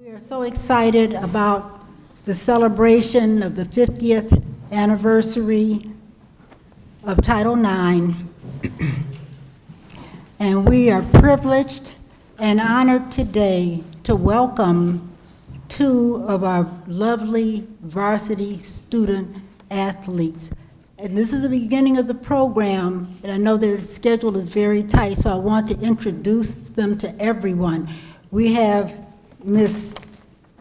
We are so excited about the celebration of the 50th anniversary of Title IX, and we are privileged and honored today to welcome two of our lovely varsity student athletes. And this is the beginning of the program, and I know their schedule is very tight, so I want to introduce them to everyone. We have Miss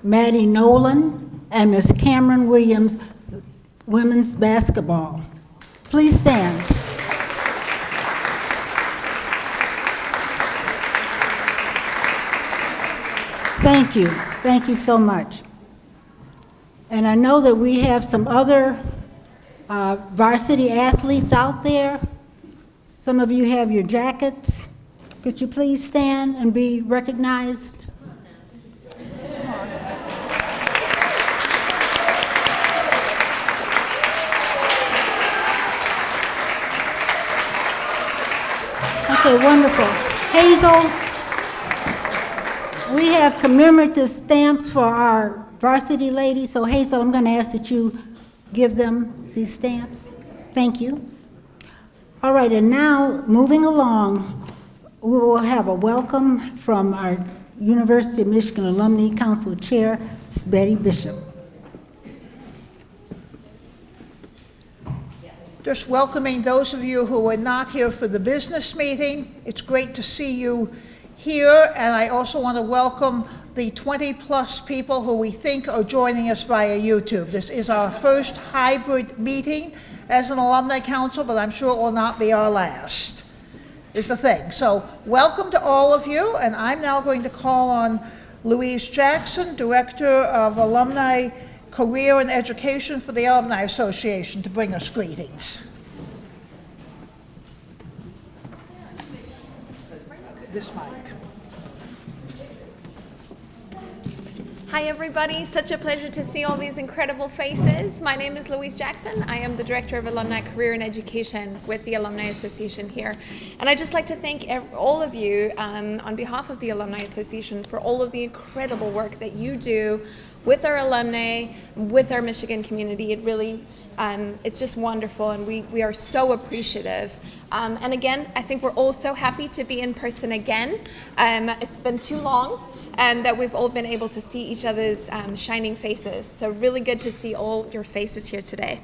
Maddie Nolan and Miss Cameron Williams, women's basketball. Please stand. Thank you so much. And I know that we have some other varsity athletes out there. Some of you have your jackets. Could you please stand and be recognized? Okay, wonderful. Hazel, we have commemorative stamps for our varsity ladies. So Hazel, I'm going to ask that you give them these stamps. Thank you. All right, and now moving along, we will have a welcome from our University of Michigan Alumni Council Chair, Ms. Betty Bishop. Just welcoming those of you who were not here for the business meeting. It's great to see you here, and I also want to welcome the 20-plus people who we think are joining us via YouTube. This is our first hybrid meeting as an alumni council, but I'm sure it will not be our last, is the thing. So welcome to all of you, and I'm now going to call on Louise Jackson, Director of Alumni Career and Education for the Alumni Association, to bring us greetings. This mic. Hi everybody, such a pleasure to see all these incredible faces. My name is Louise Jackson. I am the Director of Alumni Career and Education with the Alumni Association here. And I'd just like to thank all of you on behalf of the Alumni Association for all of the incredible work that you do with our alumni, with our Michigan community. It really, it's just wonderful, and we are so appreciative. And again, I think we're all so happy to be in person again. It's been too long that we've all been able to see each other's shining faces. So really good to see all your faces here today.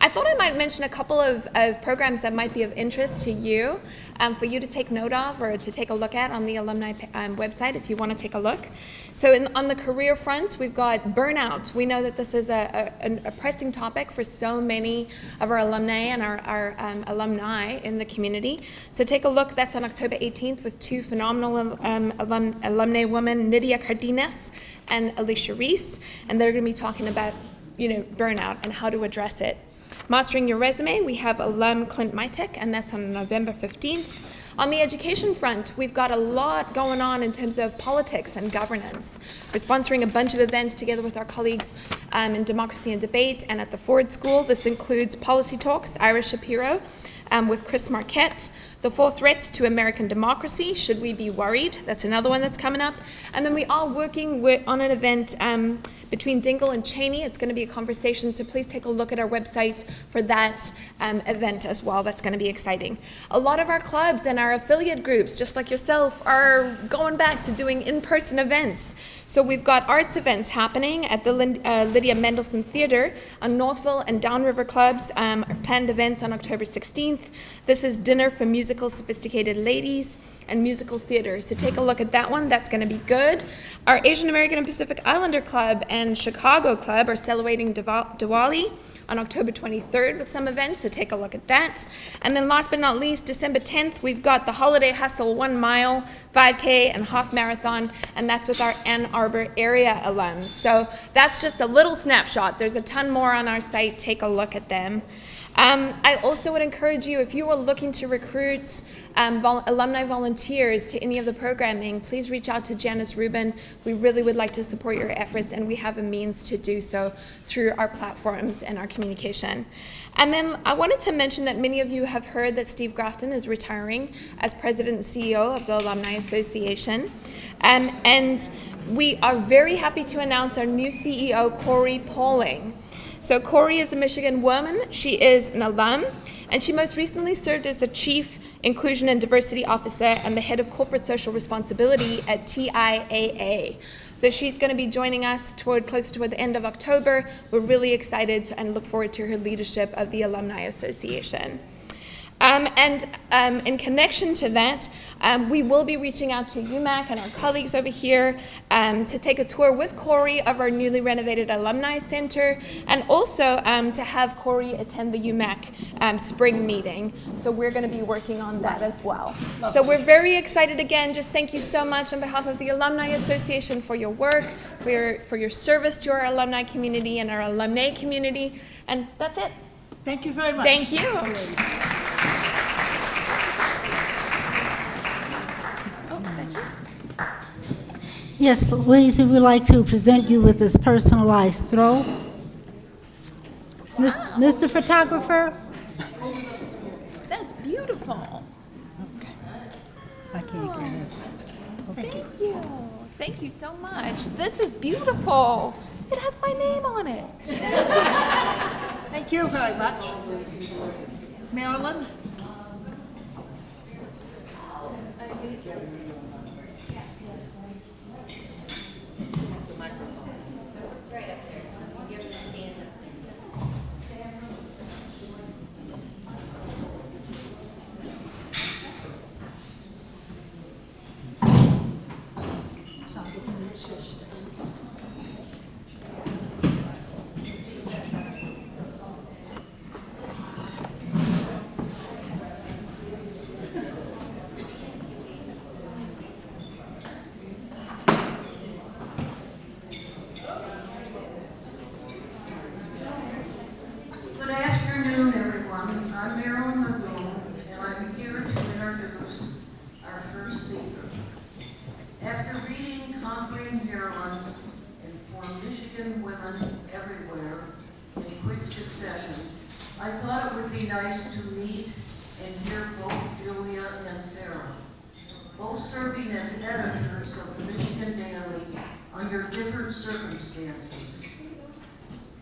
I thought I might mention a couple of programs that might be of interest to you, for you to take note of or to take a look at on the alumni website if you want to take a look. So on the career front, we've got burnout. We know that this is a pressing topic for so many of our alumni and our alumni in the community. So take a look. That's on October 18th with two phenomenal alumni women, Nydia Cardenas and Alicia Reese, and they're going to be talking about burnout and how to address it. Mastering your resume, we have alum Clint Mitek, and that's on November 15th. On the education front, we've got a lot going on in terms of politics and governance. We're sponsoring a bunch of events together with our colleagues in Democracy and Debate and at the Ford School. This includes Policy Talks, Ira Shapiro, with Chris Marquette, The Four Threats to American Democracy, Should We Be Worried? That's another one that's coming up. And then we are working on an event between Dingle and Cheney. It's going to be a conversation, so please take a look at our website for that event as well. That's going to be exciting. A lot of our clubs and our affiliate groups, just like yourself, are going back to doing in-person events. So we've got arts events happening at the Lydia Mendelson Theater on Northville and Downriver Clubs. Our planned events on October 16th. This is Dinner for Musical Sophisticated Ladies and Musical Theater. So take a look at that one. That's going to be good. Our Asian American and Pacific Islander Club and Chicago Club are celebrating Diwali on October 23rd with some events, so take a look at that. And then last but not least, December 10th, we've got the Holiday Hustle 1 mile, 5K, and half marathon, and that's with our Ann Arbor area alums. So that's just a little snapshot. There's a ton more on our site. Take a look at them. I also would encourage you, if you are looking to recruit alumni volunteers to any of the programming, please reach out to Janice Rubin. We really would like to support your efforts, and we have a means to do so through our platforms and our communication. And then I wanted to mention that many of you have heard that Steve Grafton is retiring as President and CEO of the Alumni Association. And we are very happy to announce our new CEO, Corey Pauling. So Corey is a Michigan woman. She is an alum, and she most recently served as the Chief Inclusion and Diversity Officer and the Head of Corporate Social Responsibility at TIAA. So she's going to be joining us close toward the end of October. We're really excited and look forward to her leadership of the Alumni Association. In connection to that, we will be reaching out to UMAC and our colleagues over here to take a tour with Corey of our newly renovated Alumni Center, and also to have Corey attend the UMAC spring meeting. So we're going to be working on that as well. So we're very excited again. Just thank you so much on behalf of the Alumni Association for your work, for your service to our alumni community and our alumnae community. And that's it. Thank you very much. Thank you. Yes, Louise, we would like to present you with this personalized throw. Mr. Photographer? That's beautiful. I can't get this. Thank you. Thank you so much. This is beautiful. It has my name on it. Thank you very much. Marilyn? Good afternoon, everyone. I'm Marilyn Lagoon, and I'm here to introduce our first speaker. After reading Conquering Heroines and For Michigan Women Everywhere in quick succession, I thought it would be nice to meet and hear both Julia and Sarah, both serving as editors of the Michigan Daily under different circumstances.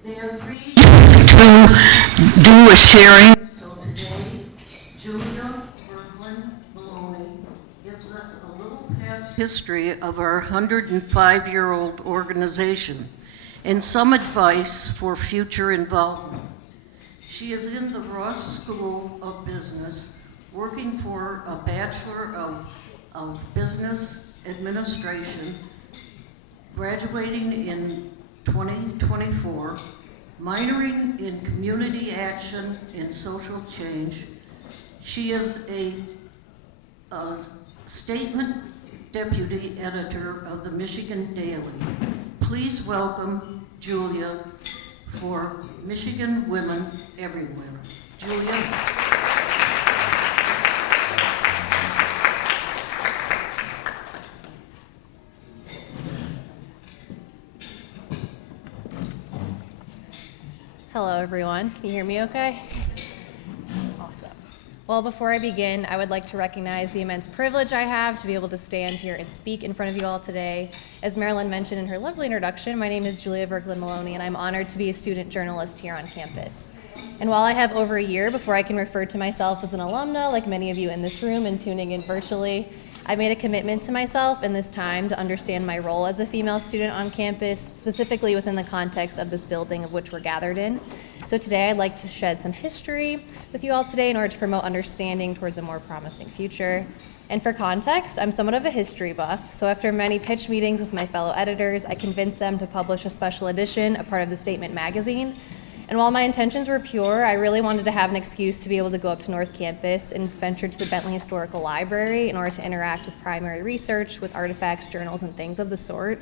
They agreed to do a sharing. So today, Julia Maloney gives us a little past history of our 105-year-old organization and some advice for future involvement. She is in the Ross School of Business, working for a Bachelor of Business Administration, graduating in 2024, minoring in community action and social change. She is a statement deputy editor of the Michigan Daily. Please welcome Julia for Michigan Women Everywhere. Julia. Hello, everyone. Can you hear me okay? Awesome. Well, before I begin, I would like to recognize the immense privilege I have to be able to stand here and speak in front of you all today. As Marilyn mentioned in her lovely introduction, my name is Julia Maloney, and I'm honored to be a student journalist here on campus. And while I have over a year before I can refer to myself as an alumna, like many of you in this room and tuning in virtually, I made a commitment to myself in this time to understand my role as a female student on campus, specifically within the context of this building of which we're gathered in. So today I'd like to shed some history with you all today in order to promote understanding towards a more promising future. And for context, I'm somewhat of a history buff, so after many pitch meetings with my fellow editors, I convinced them to publish a special edition, a part of the Statement magazine. And while my intentions were pure, I really wanted to have an excuse to be able to go up to North Campus and venture to the Bentley Historical Library in order to interact with primary research, with artifacts, journals, and things of the sort.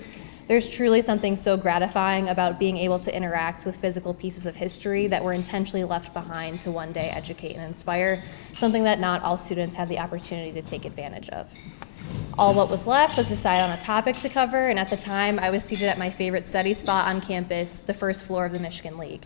There's truly something so gratifying about being able to interact with physical pieces of history that were intentionally left behind to one day educate and inspire, something that not all students have the opportunity to take advantage of. All what was left was to decide on a topic to cover, and at the time, I was seated at my favorite study spot on campus, the first floor of the Michigan League.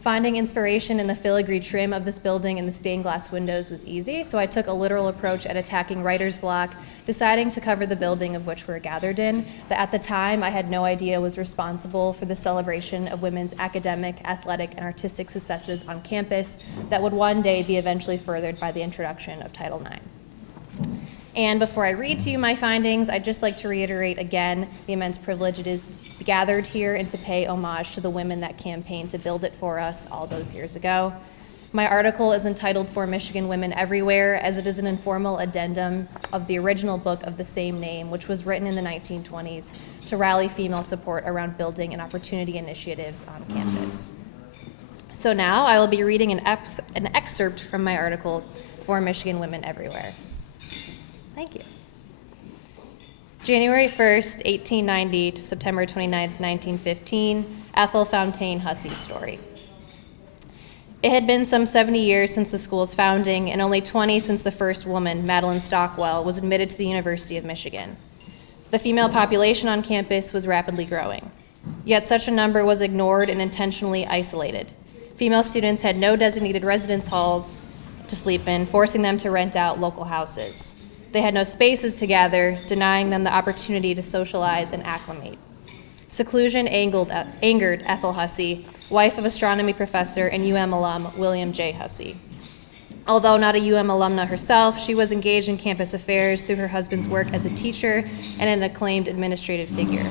Finding inspiration in the filigree trim of this building and the stained glass windows was easy, so I took a literal approach at attacking writer's block, deciding to cover the building of which we're gathered in, that at the time I had no idea was responsible for the celebration of women's academic, athletic, and artistic successes on campus that would one day be eventually furthered by the introduction of Title IX. And before I read to you my findings, I'd just like to reiterate again the immense privilege it is gathered here and to pay homage to the women that campaigned to build it for us all those years ago. My article is entitled For Michigan Women Everywhere, as it is an informal addendum of the original book of the same name, which was written in the 1920s to rally female support around building and opportunity initiatives on campus. So now I will be reading an excerpt from my article, For Michigan Women Everywhere. Thank you. January 1st, 1890 to September 29th, 1915, Ethel Fontaine Hussey's story. It had been some 70 years since the school's founding and only 20 since the first woman, Madeline Stockwell, was admitted to the University of Michigan. The female population on campus was rapidly growing. Yet such a number was ignored and intentionally isolated. Female students had no designated residence halls to sleep in, forcing them to rent out local houses. They had no spaces to gather, denying them the opportunity to socialize and acclimate. Seclusion angered Ethel Hussey, wife of astronomy professor and UM alum William J. Hussey. Although not a UM alumna herself, she was engaged in campus affairs through her husband's work as a teacher and an acclaimed administrative figure.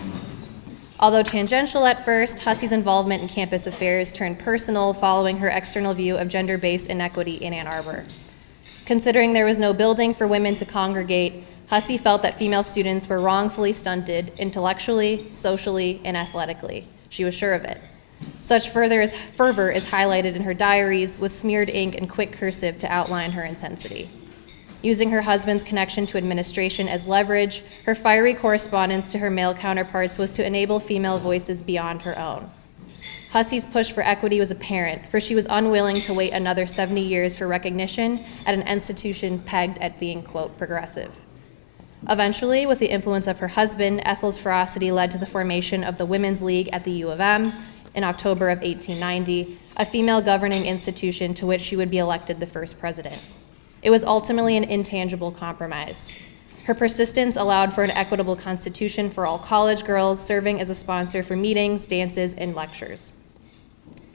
Although tangential at first, Hussey's involvement in campus affairs turned personal following her external view of gender-based inequity in Ann Arbor. Considering there was no building for women to congregate, Hussey felt that female students were wrongfully stunted intellectually, socially, and athletically. She was sure of it. Such fervor is highlighted in her diaries with smeared ink and quick cursive to outline her intensity. Using her husband's connection to administration as leverage, her fiery correspondence to her male counterparts was to enable female voices beyond her own. Hussey's push for equity was apparent, for she was unwilling to wait another 70 years for recognition at an institution pegged at being, quote, progressive. Eventually, with the influence of her husband, Ethel's ferocity led to the formation of the Women's League at the U of M in October of 1890, a female governing institution to which she would be elected the first president. It was ultimately an intangible compromise. Her persistence allowed for an equitable constitution for all college girls, serving as a sponsor for meetings, dances, and lectures.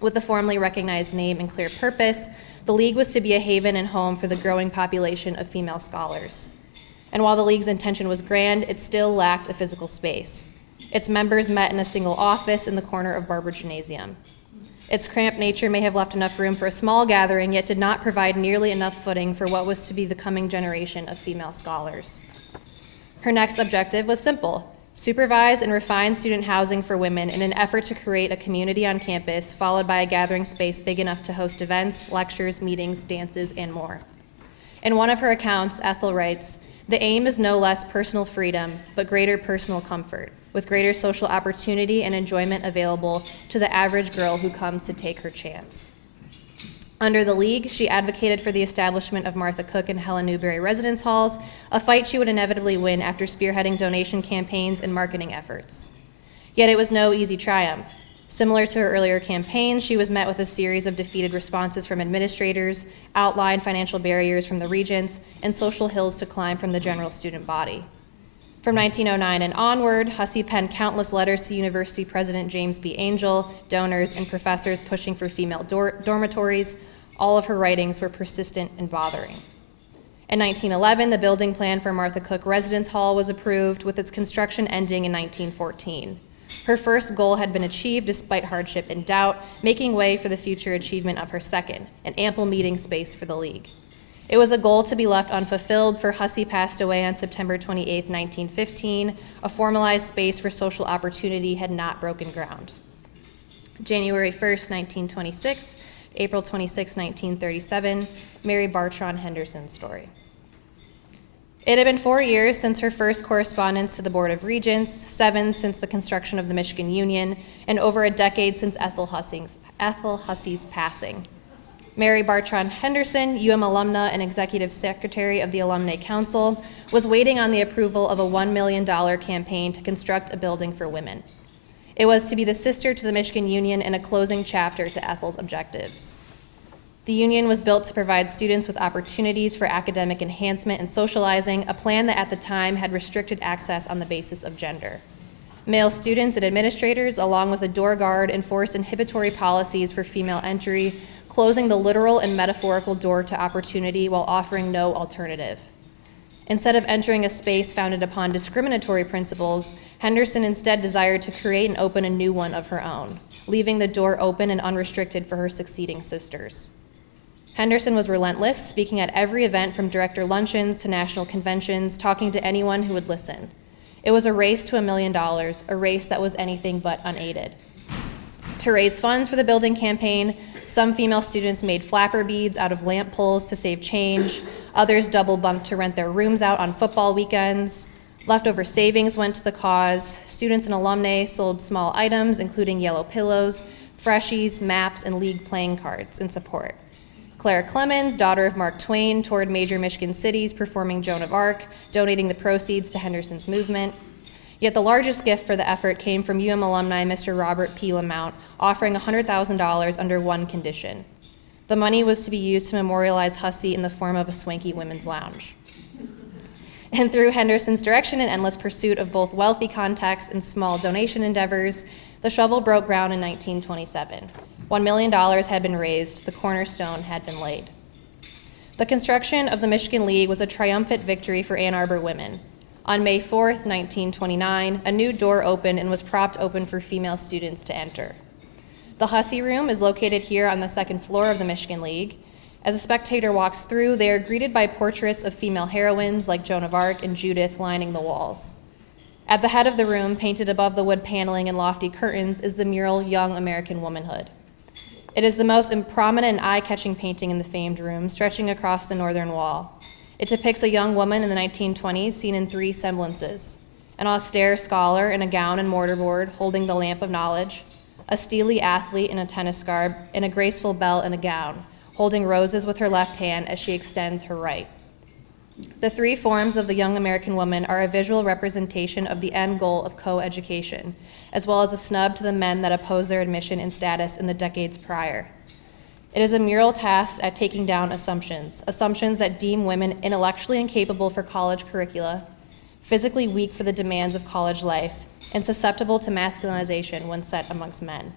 With a formally recognized name and clear purpose, the League was to be a haven and home for the growing population of female scholars. And while the League's intention was grand, it still lacked a physical space. Its members met in a single office in the corner of Barber Gymnasium. Its cramped nature may have left enough room for a small gathering, yet did not provide nearly enough footing for what was to be the coming generation of female scholars. Her next objective was simple: supervise and refine student housing for women in an effort to create a community on campus, followed by a gathering space big enough to host events, lectures, meetings, dances, and more. In one of her accounts, Ethel writes, "The aim is no less personal freedom, but greater personal comfort, with greater social opportunity and enjoyment available to the average girl who comes to take her chance." Under the League, she advocated for the establishment of Martha Cook and Helen Newberry residence halls, a fight she would inevitably win after spearheading donation campaigns and marketing efforts. Yet it was no easy triumph. Similar to her earlier campaigns, she was met with a series of defeated responses from administrators, outlined financial barriers from the regents, and social hills to climb from the general student body. From 1909 and onward, Hussey penned countless letters to University President James B. Angel, donors, and professors pushing for female dormitories. All of her writings were persistent and bothering. In 1911, the building plan for Martha Cook Residence Hall was approved, with its construction ending in 1914. Her first goal had been achieved despite hardship and doubt, making way for the future achievement of her second, an ample meeting space for the League. It was a goal to be left unfulfilled, for Hussey passed away on September 28, 1915. A formalized space for social opportunity had not broken ground. January 1st, 1926, April 26, 1937, Mary Bartron Henderson's story. It had been 4 years since her first correspondence to the Board of Regents, 7 since the construction of the Michigan Union, and over a decade since Ethel Hussey's passing. Mary Bartron Henderson, UM alumna and executive secretary of the Alumni Council, was waiting on the approval of a $1 million campaign to construct a building for women. It was to be the sister to the Michigan Union and a closing chapter to Ethel's objectives. The union was built to provide students with opportunities for academic enhancement and socializing, a plan that at the time had restricted access on the basis of gender. Male students and administrators, along with a door guard, enforced inhibitory policies for female entry, closing the literal and metaphorical door to opportunity while offering no alternative. Instead of entering a space founded upon discriminatory principles, Henderson instead desired to create and open a new one of her own, leaving the door open and unrestricted for her succeeding sisters. Henderson was relentless, speaking at every event from director luncheons to national conventions, talking to anyone who would listen. It was a race to $1 million, a race that was anything but unaided. To raise funds for the building campaign, some female students made flapper beads out of lamp poles to save change. Others double bunked to rent their rooms out on football weekends. Leftover savings went to the cause. Students and alumni sold small items, including yellow pillows, freshies, maps, and league playing cards in support. Clara Clemens, daughter of Mark Twain, toured major Michigan cities performing Joan of Arc, donating the proceeds to Henderson's movement. Yet the largest gift for the effort came from UM alumni Mr. Robert P. Lamount, offering $100,000 under one condition. The money was to be used to memorialize Hussey in the form of a swanky women's lounge. And through Henderson's direction and endless pursuit of both wealthy contacts and small donation endeavors, the shovel broke ground in 1927. $1 million had been raised, the cornerstone had been laid. The construction of the Michigan League was a triumphant victory for Ann Arbor women. On May 4th, 1929, a new door opened and was propped open for female students to enter. The Hussey Room is located here on the second floor of the Michigan League. As a spectator walks through, they are greeted by portraits of female heroines like Joan of Arc and Judith lining the walls. At the head of the room, painted above the wood paneling and lofty curtains, is the mural Young American Womanhood. It is the most prominent and eye-catching painting in the famed room, stretching across the northern wall. It depicts a young woman in the 1920s seen in three semblances: an austere scholar in a gown and mortarboard holding the lamp of knowledge, a steely athlete in a tennis garb, and a graceful belle in a gown, holding roses with her left hand as she extends her right. The three forms of the young American woman are a visual representation of the end goal of co-education, as well as a snub to the men that oppose their admission and status in the decades prior. It is a mural tasked at taking down assumptions that deem women intellectually incapable for college curricula, physically weak for the demands of college life, and susceptible to masculinization when set amongst men.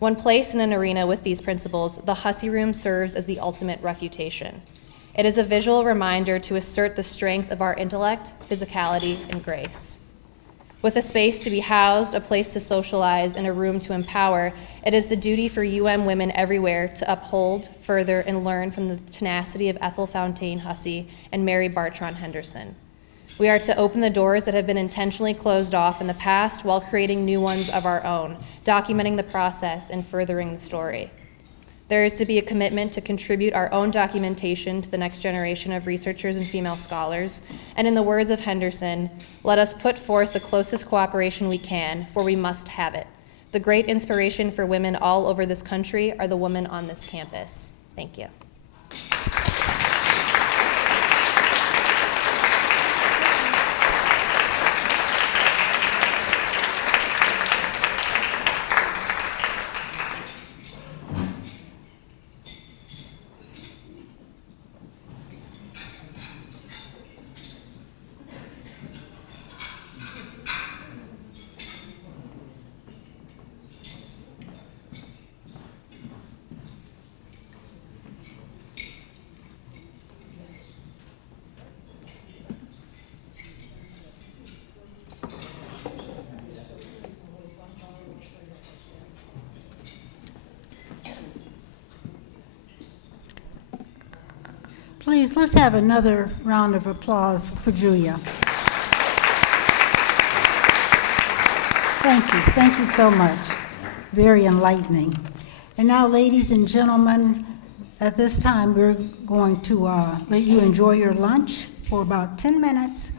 When placed in an arena with these principles, the Hussey Room serves as the ultimate refutation. It is a visual reminder to assert the strength of our intellect, physicality, and grace. With a space to be housed, a place to socialize, and a room to empower, it is the duty for UM women everywhere to uphold, further, and learn from the tenacity of Ethel Fontaine Hussey and Mary Bartron Henderson. We are to open the doors that have been intentionally closed off in the past while creating new ones of our own, documenting the process and furthering the story. There is to be a commitment to contribute our own documentation to the next generation of researchers and female scholars, and in the words of Henderson, let us put forth the closest cooperation we can, for we must have it. The great inspiration for women all over this country are the women on this campus. Thank you. Please, let's have another round of applause for Julia. Thank you so much. Very enlightening. And now, ladies and gentlemen, at this time, we're going to let you enjoy your lunch for about 10 minutes.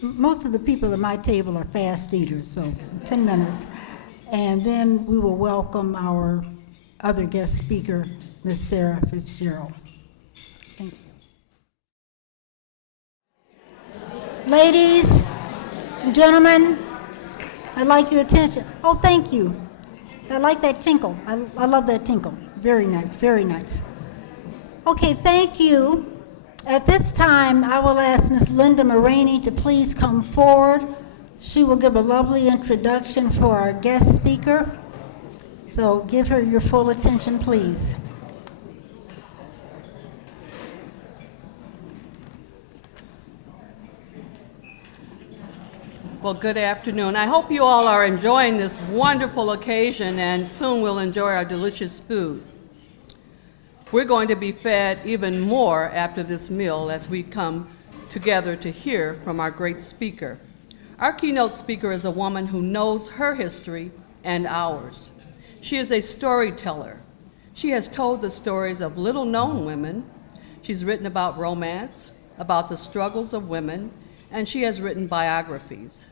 Most of the people at my table are fast eaters, so 10 minutes. And then we will welcome our other guest speaker, Ms. Sarah Fitzgerald. Thank you. Ladies, Gentlemen, I'd like your attention. Oh, thank you. I like that tinkle. I love that tinkle. Very nice, very nice. Okay, thank you. At this time, I will ask Ms. Linda Maroney to please come forward. She will give a lovely introduction for our guest speaker. So give her your full attention, please. Well, good afternoon. I hope you all are enjoying this wonderful occasion, and soon we'll enjoy our delicious food. We're going to be fed even more after this meal as we come together to hear from our great speaker. Our keynote speaker is a woman who knows her history and ours. She is a storyteller. She has told the stories of little-known women. She's written about romance, about the struggles of women, and she has written biographies.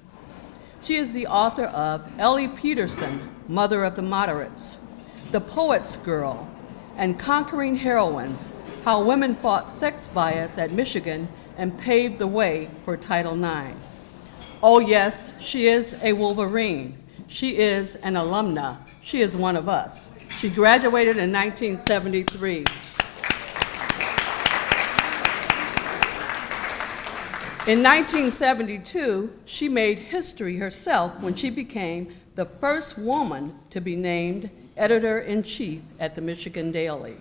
She is the author of Ellie Peterson, Mother of the Moderates, The Poet's Girl, and Conquering Heroines, How Women Fought Sex Bias at Michigan and Paved the Way for Title IX. Oh yes, she is a Wolverine. She is an alumna. She is one of us. She graduated in 1973. In 1972, she made history herself when she became the first woman to be named editor-in-chief at the Michigan Daily.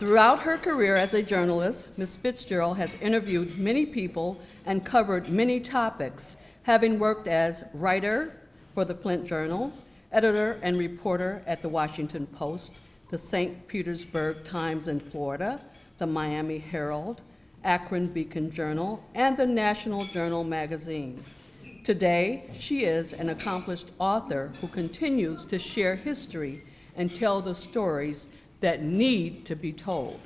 Throughout her career as a journalist, Ms. Fitzgerald has interviewed many people and covered many topics, having worked as writer for the Flint Journal, editor and reporter at the Washington Post, the St. Petersburg Times in Florida, the Miami Herald, Akron Beacon Journal, and the National Journal magazine. Today, she is an accomplished author who continues to share history and tell the stories that need to be told.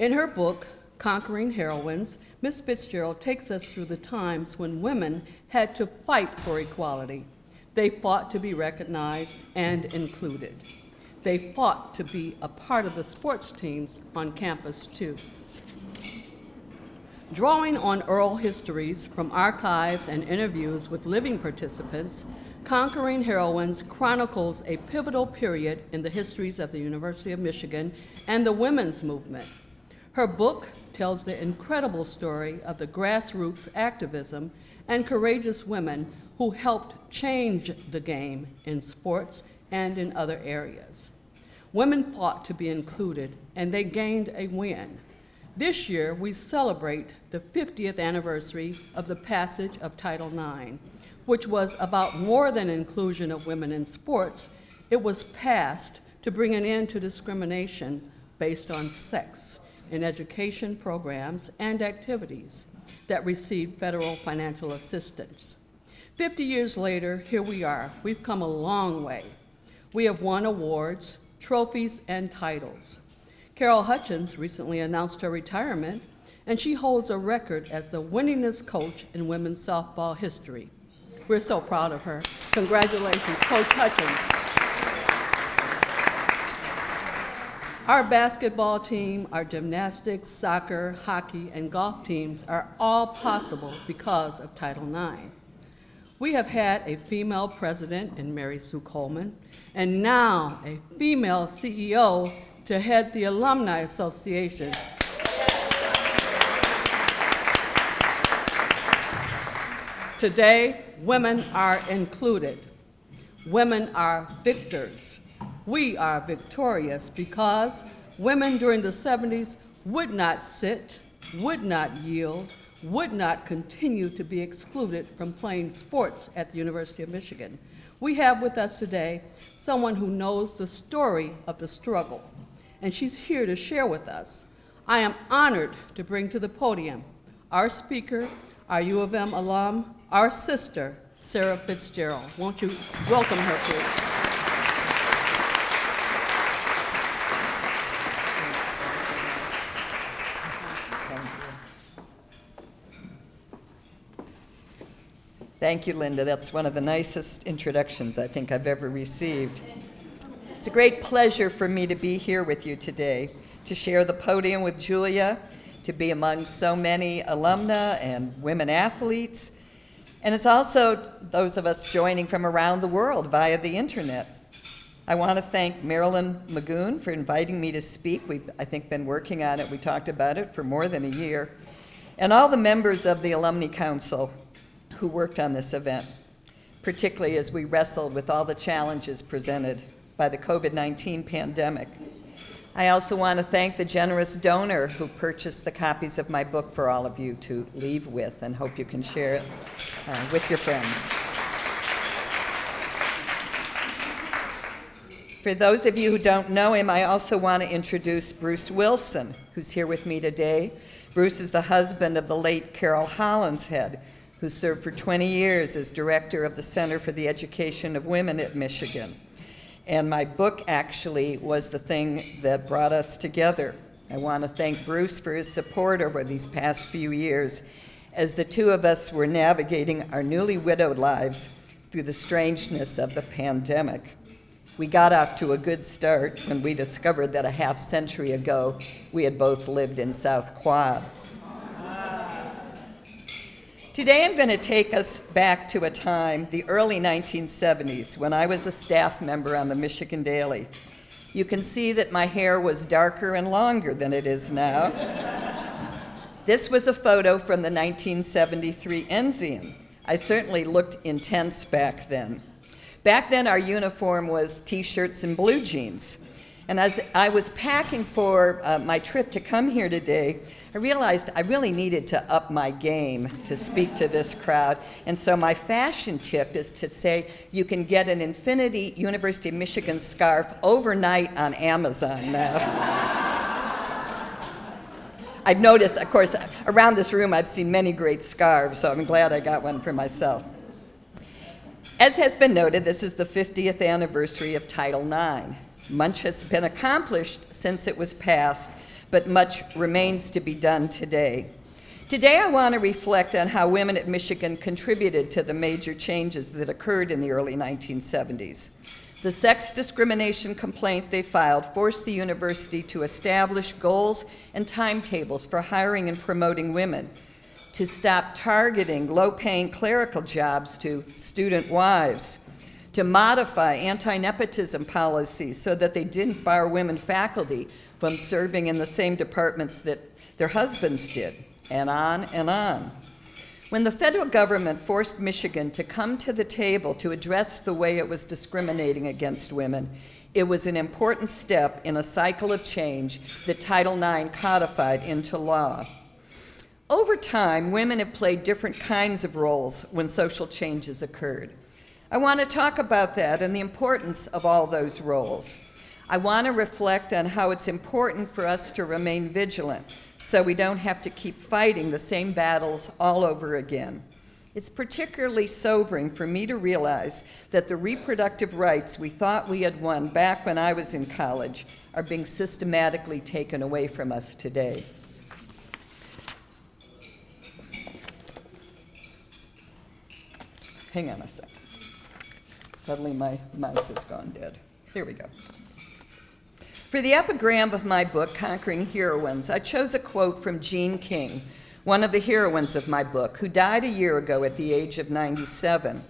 In her book, Conquering Heroines, Ms. Fitzgerald takes us through the times when women had to fight for equality. They fought to be recognized and included. They fought to be a part of the sports teams on campus, too. Drawing on oral histories from archives and interviews with living participants, Conquering Heroines chronicles a pivotal period in the histories of the University of Michigan and the women's movement. Her book tells the incredible story of the grassroots activism and courageous women who helped change the game in sports and in other areas. Women fought to be included, and they gained a win. This year, we celebrate the 50th anniversary of the passage of Title IX, which was about more than inclusion of women in sports. It was passed to bring an end to discrimination based on sex in education programs and activities that receive federal financial assistance. 50 years later, here we are. We've come a long way. We have won awards, trophies, and titles. Carol Hutchins recently announced her retirement, and she holds a record as the winningest coach in women's softball history. We're so proud of her. Congratulations, Coach Hutchins. Our basketball team, our gymnastics, soccer, hockey, and golf teams are all possible because of Title IX. We have had a female president in Mary Sue Coleman, and now a female CEO to head the Alumni Association. Today, women are included. Women are victors. We are victorious because women during the 70s would not sit, would not yield, would not continue to be excluded from playing sports at the University of Michigan. We have with us today someone who knows the story of the struggle, and she's here to share with us. I am honored to bring to the podium our speaker, our U of M alum, our sister, Sarah Fitzgerald. Won't you welcome her, please? Thank you, Linda. That's one of the nicest introductions I think I've ever received. It's a great pleasure for me to be here with you today to share the podium with Julia to be among so many alumna and women athletes. And it's also those of us joining from around the world via the internet. I want to thank Marilyn Magoon for inviting me to speak. We've, I think, been working on it. We talked about it for more than a year. And all the members of the Alumni Council who worked on this event, particularly as we wrestled with all the challenges presented by the COVID-19 pandemic. I also want to thank the generous donor who purchased the copies of my book for all of you to leave with, and hope you can share it with your friends. For those of you who don't know him, I also want to introduce Bruce Wilson, who's here with me today. Bruce is the husband of the late Carol Hollinshead, who served for 20 years as director of the Center for the Education of Women at Michigan. And my book actually was the thing that brought us together. I want to thank Bruce for his support over these past few years as the two of us were navigating our newly widowed lives through the strangeness of the pandemic. We got off to a good start when we discovered that a half century ago we had both lived in South Quad. Today I'm going to take us back to a time, the early 1970s, when I was a staff member on the Michigan Daily. You can see that my hair was darker and longer than it is now. This was a photo from the 1973 Enzian. I certainly looked intense back then. Back then our uniform was t-shirts and blue jeans. And as I was packing for my trip to come here today, I realized I really needed to up my game to speak to this crowd. And so my fashion tip is to say you can get an Infinity University of Michigan scarf overnight on Amazon now. I've noticed, of course, around this room I've seen many great scarves, so I'm glad I got one for myself. As has been noted, this is the 50th anniversary of Title IX. Much has been accomplished since it was passed, but much remains to be done today. Today I want to reflect on how women at Michigan contributed to the major changes that occurred in the early 1970s. The sex discrimination complaint they filed forced the university to establish goals and timetables for hiring and promoting women, to stop targeting low-paying clerical jobs to student wives, to modify anti-nepotism policies so that they didn't bar women faculty from serving in the same departments that their husbands did, and on and on. When the federal government forced Michigan to come to the table to address the way it was discriminating against women, it was an important step in a cycle of change that Title IX codified into law. Over time, women have played different kinds of roles when social changes occurred. I want to talk about that and the importance of all those roles. I want to reflect on how it's important for us to remain vigilant so we don't have to keep fighting the same battles all over again. It's particularly sobering for me to realize that the reproductive rights we thought we had won back when I was in college are being systematically taken away from us today. Hang on a second. Suddenly my mouse has gone dead. Here we go. For the epigram of my book, Conquering Heroines, I chose a quote from Jean King, one of the heroines of my book, who died a year ago at the age of 97.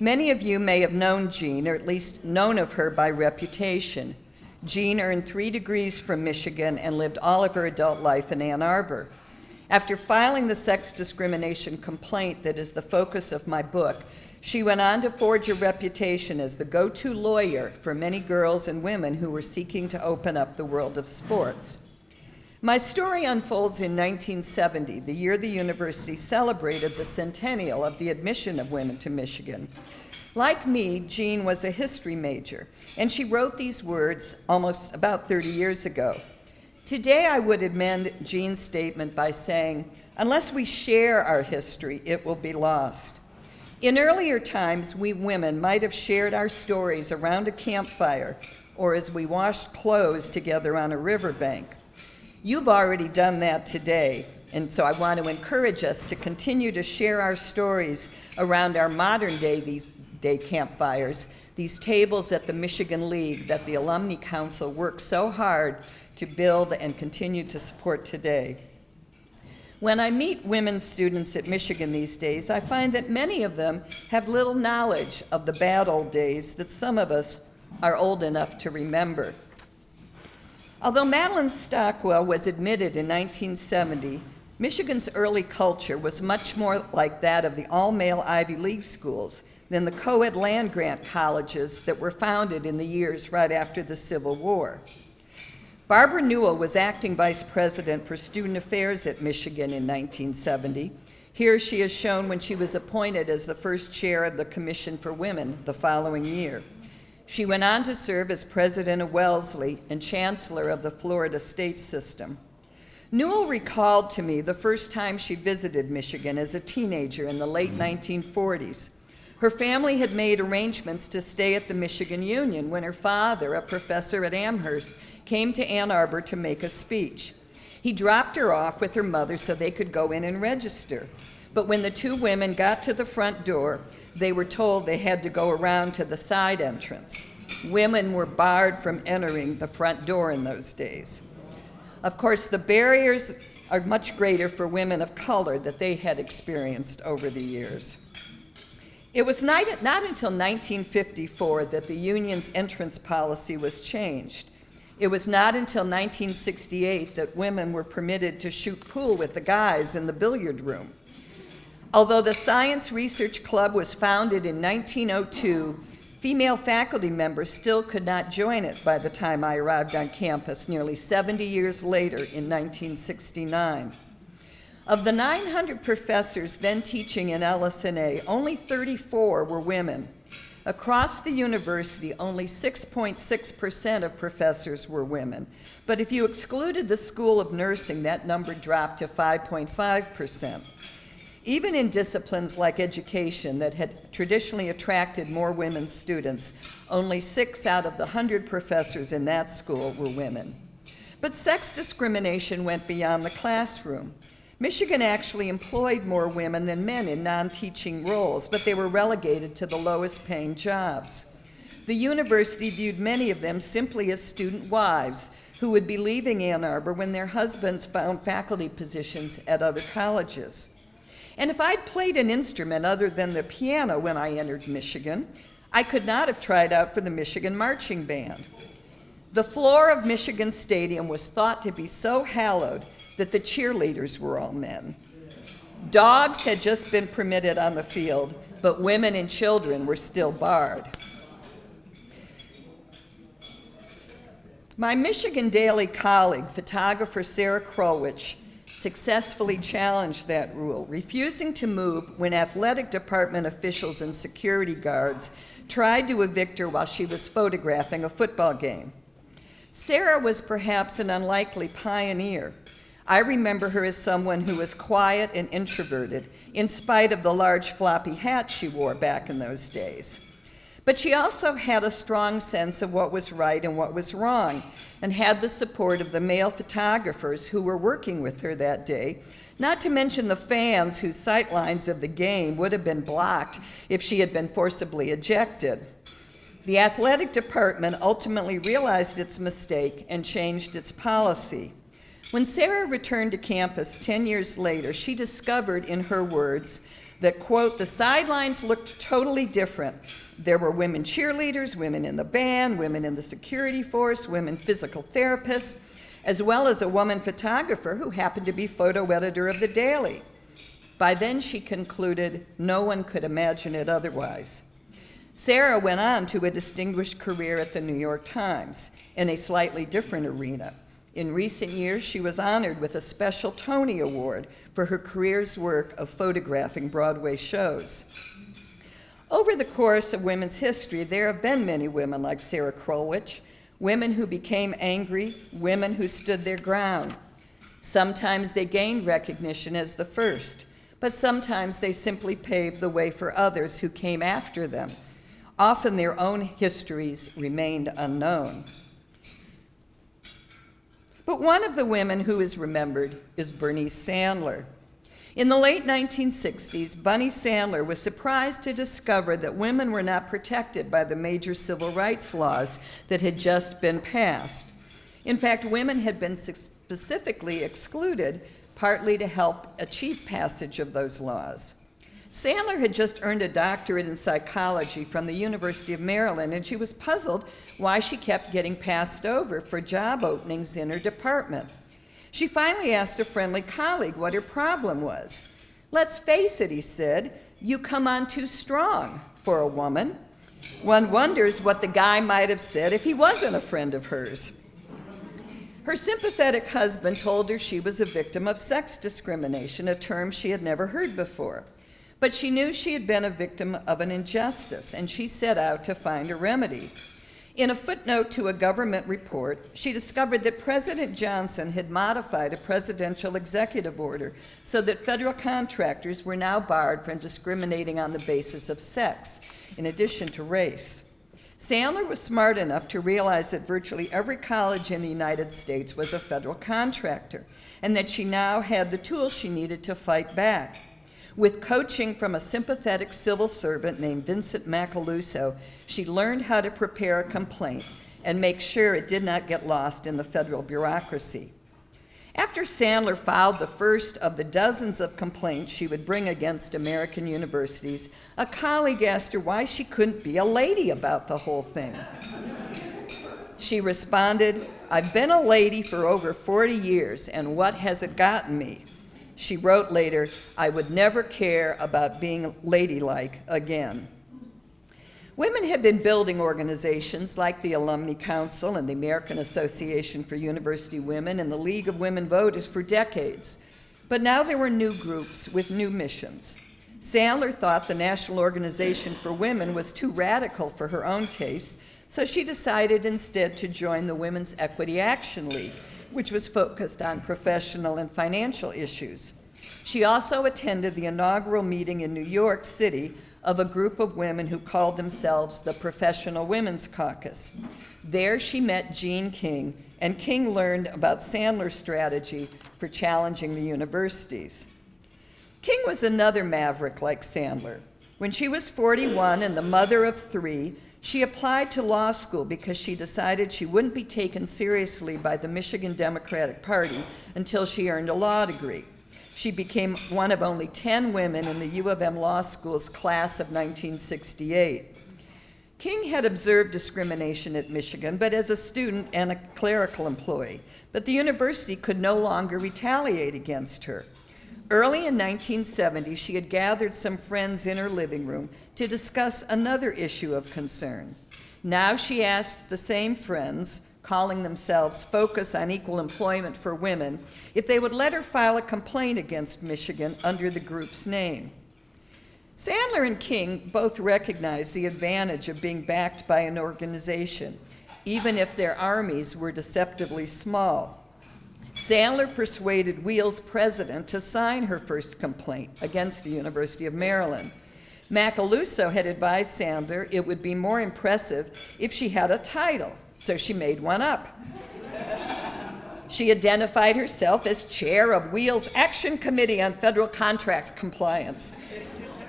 Many of you may have known Jean, or at least known of her by reputation. Jean earned 3 degrees from Michigan and lived all of her adult life in Ann Arbor. After filing the sex discrimination complaint that is the focus of my book, she went on to forge a reputation as the go-to lawyer for many girls and women who were seeking to open up the world of sports. My story unfolds in 1970, the year the university celebrated the centennial of the admission of women to Michigan. Like me, Jean was a history major, and she wrote these words almost about 30 years ago. Today, I would amend Jean's statement by saying, unless we share our history, it will be lost. In earlier times, we women might have shared our stories around a campfire or as we washed clothes together on a riverbank. You've already done that today, and so I want to encourage us to continue to share our stories around our modern day campfires, these tables at the Michigan League that the Alumni Council worked so hard to build and continue to support today. When I meet women students at Michigan these days, I find that many of them have little knowledge of the bad old days that some of us are old enough to remember. Although Madeline Stockwell was admitted in 1970, Michigan's early culture was much more like that of the all-male Ivy League schools than the co-ed land-grant colleges that were founded in the years right after the Civil War. Barbara Newell was acting vice president for student affairs at Michigan in 1970. Here she is shown when she was appointed as the first chair of the Commission for Women the following year. She went on to serve as president of Wellesley and chancellor of the Florida State System. Newell recalled to me the first time she visited Michigan as a teenager in the late 1940s. Her family had made arrangements to stay at the Michigan Union when her father, a professor at Amherst, came to Ann Arbor to make a speech. He dropped her off with her mother so they could go in and register. But when the two women got to the front door, they were told they had to go around to the side entrance. Women were barred from entering the front door in those days. Of course, the barriers are much greater for women of color that they had experienced over the years. It was not until 1954 that the union's entrance policy was changed. It was not until 1968 that women were permitted to shoot pool with the guys in the billiard room. Although the Science Research Club was founded in 1902, female faculty members still could not join it by the time I arrived on campus nearly 70 years later in 1969. Of the 900 professors then teaching in LS&A, only 34 were women. Across the university, only 6.6% of professors were women. But if you excluded the School of Nursing, that number dropped to 5.5%. Even in disciplines like education that had traditionally attracted more women students, only 6 out of the 100 professors in that school were women. But sex discrimination went beyond the classroom. Michigan actually employed more women than men in non-teaching roles, but they were relegated to the lowest paying jobs. The university viewed many of them simply as student wives who would be leaving Ann Arbor when their husbands found faculty positions at other colleges. And if I'd played an instrument other than the piano when I entered Michigan, I could not have tried out for the Michigan Marching Band. The floor of Michigan Stadium was thought to be so hallowed that the cheerleaders were all men. Dogs had just been permitted on the field, but women and children were still barred. My Michigan Daily colleague, photographer Sarah Krolwich, successfully challenged that rule, refusing to move when athletic department officials and security guards tried to evict her while she was photographing a football game. Sarah was perhaps an unlikely pioneer. I remember her as someone who was quiet and introverted, in spite of the large floppy hat she wore back in those days. But she also had a strong sense of what was right and what was wrong, and had the support of the male photographers who were working with her that day, not to mention the fans whose sightlines of the game would have been blocked if she had been forcibly ejected. The athletic department ultimately realized its mistake and changed its policy. When Sarah returned to campus 10 years later, she discovered, in her words, that, quote, the sidelines looked totally different. There were women cheerleaders, women in the band, women in the security force, women physical therapists, as well as a woman photographer who happened to be photo editor of the Daily. By then, she concluded, no one could imagine it otherwise. Sarah went on to a distinguished career at the New York Times in a slightly different arena. In recent years, she was honored with a special Tony Award for her career's work of photographing Broadway shows. Over the course of women's history, there have been many women like Sarah Krolwich, women who became angry, women who stood their ground. Sometimes they gained recognition as the first, but sometimes they simply paved the way for others who came after them. Often their own histories remained unknown. But one of the women who is remembered is Bernice Sandler. In the late 1960s, Bunny Sandler was surprised to discover that women were not protected by the major civil rights laws that had just been passed. In fact, women had been specifically excluded partly to help achieve passage of those laws. Sandler had just earned a doctorate in psychology from the University of Maryland, and she was puzzled why she kept getting passed over for job openings in her department. She finally asked a friendly colleague what her problem was. "Let's face it," he said, "you come on too strong for a woman." One wonders what the guy might have said if he wasn't a friend of hers. Her sympathetic husband told her she was a victim of sex discrimination, a term she had never heard before. But she knew she had been a victim of an injustice, and she set out to find a remedy. In a footnote to a government report, she discovered that President Johnson had modified a presidential executive order so that federal contractors were now barred from discriminating on the basis of sex, in addition to race. Sandler was smart enough to realize that virtually every college in the United States was a federal contractor, and that she now had the tools she needed to fight back. With coaching from a sympathetic civil servant named Vincent Macaluso, she learned how to prepare a complaint and make sure it did not get lost in the federal bureaucracy. After Sandler filed the first of the dozens of complaints she would bring against American universities, a colleague asked her why she couldn't be a lady about the whole thing. She responded, "I've been a lady for over 40 years, and what has it gotten me?" She wrote later, "I would never care about being ladylike again." Women had been building organizations like the Alumni Council and the American Association for University Women and the League of Women Voters for decades. But now there were new groups with new missions. Sandler thought the National Organization for Women was too radical for her own tastes, so she decided instead to join the Women's Equity Action League, which was focused on professional and financial issues. She also attended the inaugural meeting in New York City of a group of women who called themselves the Professional Women's Caucus. There she met Jean King, and King learned about Sandler's strategy for challenging the universities. King was another maverick like Sandler. When she was 41 and the mother of 3, she applied to law school because she decided she wouldn't be taken seriously by the Michigan Democratic Party until she earned a law degree. She became one of only 10 women in the U of M Law School's class of 1968. King had observed discrimination at Michigan, but as a student and a clerical employee, but the university could no longer retaliate against her. Early in 1970, she had gathered some friends in her living room to discuss another issue of concern. Now she asked the same friends, calling themselves Focus on Equal Employment for Women, if they would let her file a complaint against Michigan under the group's name. Sandler and King both recognized the advantage of being backed by an organization, even if their armies were deceptively small. Sandler persuaded Wheel's president to sign her first complaint against the University of Maryland. Macaluso had advised Sandler it would be more impressive if she had a title, so she made one up. She identified herself as chair of Wheel's Action Committee on Federal Contract Compliance.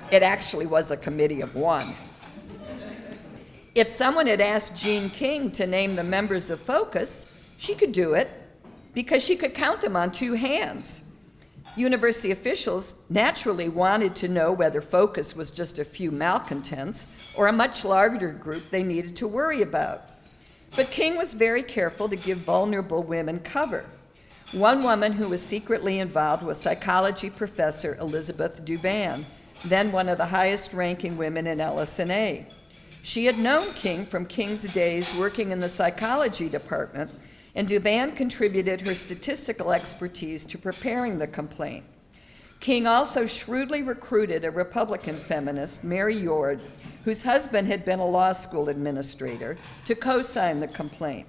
It actually was a committee of one. If someone had asked Jean King to name the members of Focus, she could do it because she could count them on 2 hands. University officials naturally wanted to know whether Focus was just a few malcontents or a much larger group they needed to worry about. But King was very careful to give vulnerable women cover. One woman who was secretly involved was psychology professor Elizabeth Duvan, then one of the highest-ranking women in LS&A. She had known King from King's days working in the psychology department, and Duvan contributed her statistical expertise to preparing the complaint. King also shrewdly recruited a Republican feminist, Mary Yord, whose husband had been a law school administrator, to co-sign the complaint.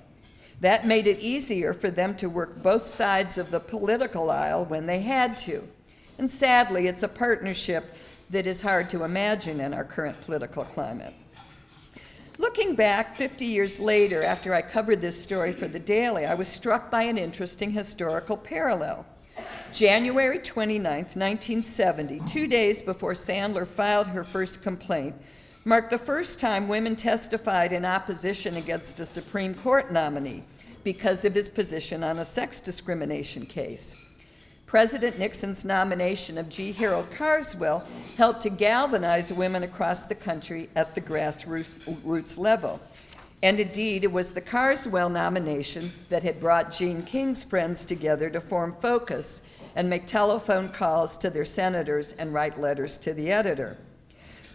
That made it easier for them to work both sides of the political aisle when they had to. And sadly, it's a partnership that is hard to imagine in our current political climate. Looking back 50 years later, after I covered this story for the Daily, I was struck by an interesting historical parallel. January 29, 1970, 2 days before Sandler filed her first complaint, marked the first time women testified in opposition against a Supreme Court nominee because of his position on a sex discrimination case. President Nixon's nomination of G. Harold Carswell helped to galvanize women across the country at the grassroots level. And indeed, it was the Carswell nomination that had brought Jean King's friends together to form Focus and make telephone calls to their senators and write letters to the editor.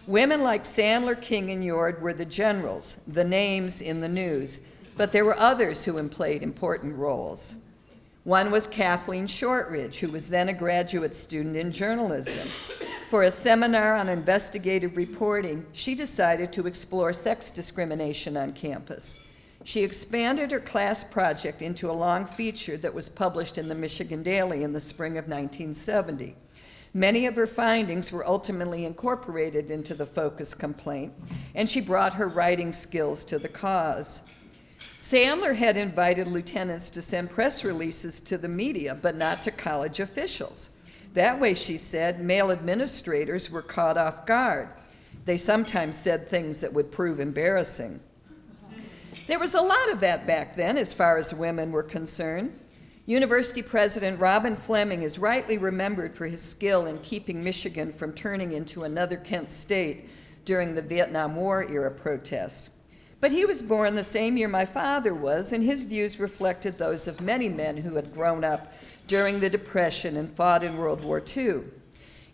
Women like Sandler, King, and Yord were the generals, the names in the news, but there were others who played important roles. One was Kathleen Shortridge, who was then a graduate student in journalism. For a seminar on investigative reporting, she decided to explore sex discrimination on campus. She expanded her class project into a long feature that was published in the Michigan Daily in the spring of 1970. Many of her findings were ultimately incorporated into the Focus complaint, and she brought her writing skills to the cause. Sandler had invited lieutenants to send press releases to the media, but not to college officials. That way, she said, male administrators were caught off guard. They sometimes said things that would prove embarrassing. There was a lot of that back then as far as women were concerned. University President Robin Fleming is rightly remembered for his skill in keeping Michigan from turning into another Kent state during the Vietnam War era protests. But he was born the same year my father was, and his views reflected those of many men who had grown up during the Depression and fought in World War II.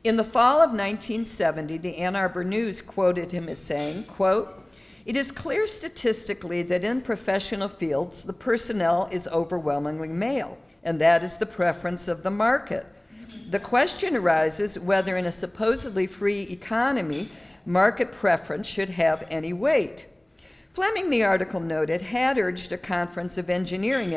In the fall of 1970, the Ann Arbor News quoted him as saying, quote, "It is clear statistically that in professional fields, the personnel is overwhelmingly male, and that is the preference of the market. The question arises whether in a supposedly free economy, market preference should have any weight." Fleming, the article noted, had urged a conference of engineering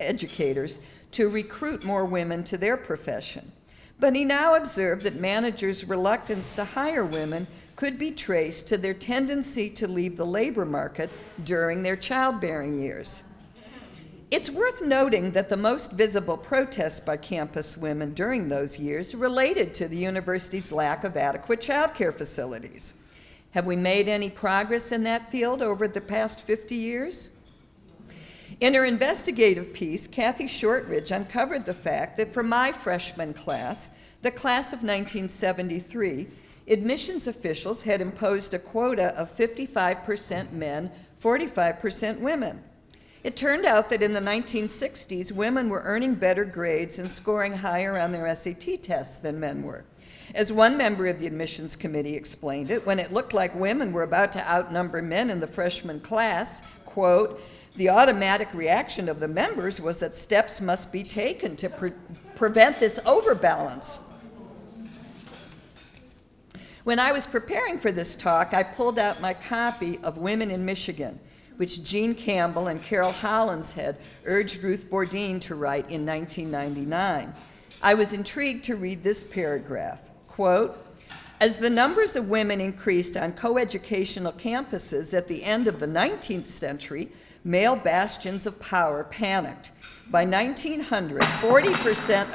educators to recruit more women to their profession. But he now observed that managers' reluctance to hire women could be traced to their tendency to leave the labor market during their childbearing years. It's worth noting that the most visible protests by campus women during those years related to the university's lack of adequate child care facilities. Have we made any progress in that field over the past 50 years? In her investigative piece, Kathy Shortridge uncovered the fact that for my freshman class, the class of 1973, admissions officials had imposed a quota of 55% men, 45% women. It turned out that in the 1960s, women were earning better grades and scoring higher on their SAT tests than men were. As one member of the admissions committee explained it, when it looked like women were about to outnumber men in the freshman class, quote, "The automatic reaction of the members was that steps must be taken to prevent this overbalance." When I was preparing for this talk, I pulled out my copy of Women in Michigan, which Jean Campbell and Carol Hollins had urged Ruth Bourdin to write in 1999. I was intrigued to read this paragraph. Quote, "As the numbers of women increased on coeducational campuses at the end of the 19th century, male bastions of power panicked. By 1900, 40%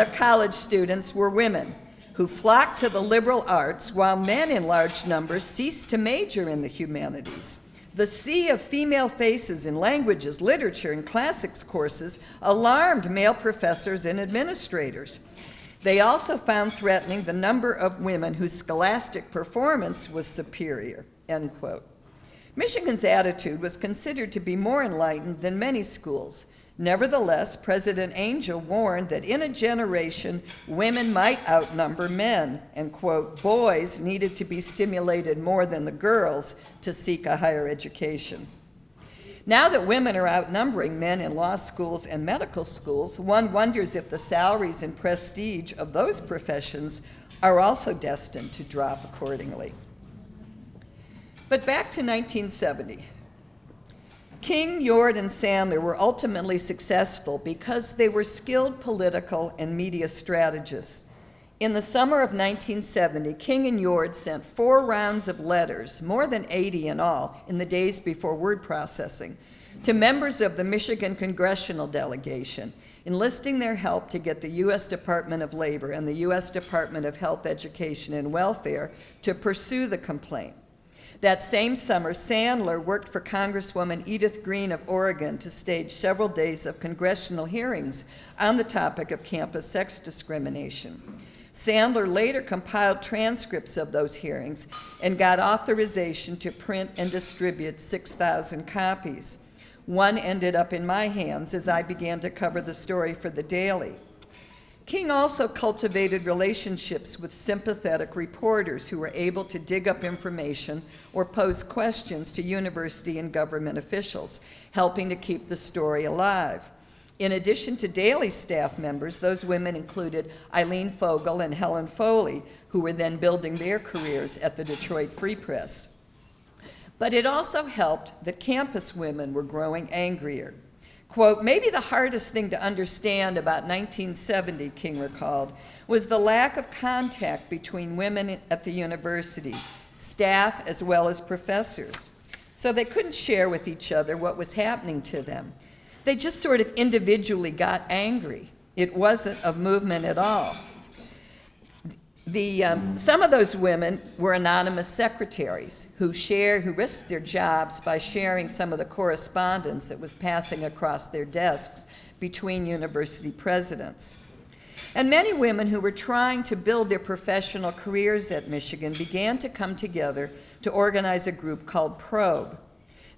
of college students were women who flocked to the liberal arts, while men in large numbers ceased to major in the humanities. The sea of female faces in languages, literature, and classics courses alarmed male professors and administrators. They also found threatening the number of women whose scholastic performance was superior," end quote. Michigan's attitude was considered to be more enlightened than many schools. Nevertheless, President Angel warned that in a generation, women might outnumber men, and, quote, "boys needed to be stimulated more than the girls to seek a higher education." Now that women are outnumbering men in law schools and medical schools, one wonders if the salaries and prestige of those professions are also destined to drop accordingly. But back to 1970. King, Yord, and Sandler were ultimately successful because they were skilled political and media strategists. In the summer of 1970, King and Yord sent 4 rounds of letters, more than 80 in all, in the days before word processing, to members of the Michigan congressional delegation, enlisting their help to get the U.S. Department of Labor and the U.S. Department of Health, Education, and Welfare to pursue the complaint. That same summer, Sandler worked for Congresswoman Edith Green of Oregon to stage several days of congressional hearings on the topic of campus sex discrimination. Sandler later compiled transcripts of those hearings and got authorization to print and distribute 6,000 copies. One ended up in my hands as I began to cover the story for the Daily. King also cultivated relationships with sympathetic reporters who were able to dig up information or pose questions to university and government officials, helping to keep the story alive. In addition to Daily staff members, those women included Eileen Fogel and Helen Foley, who were then building their careers at the Detroit Free Press. But it also helped that campus women were growing angrier. Quote, maybe the hardest thing to understand about 1970, King recalled, was the lack of contact between women at the university, staff as well as professors. So they couldn't share with each other what was happening to them. They just sort of individually got angry. It wasn't a movement at all. Some of those women were anonymous secretaries who risked their jobs by sharing some of the correspondence that was passing across their desks between university presidents. And many women who were trying to build their professional careers at Michigan began to come together to organize a group called Probe.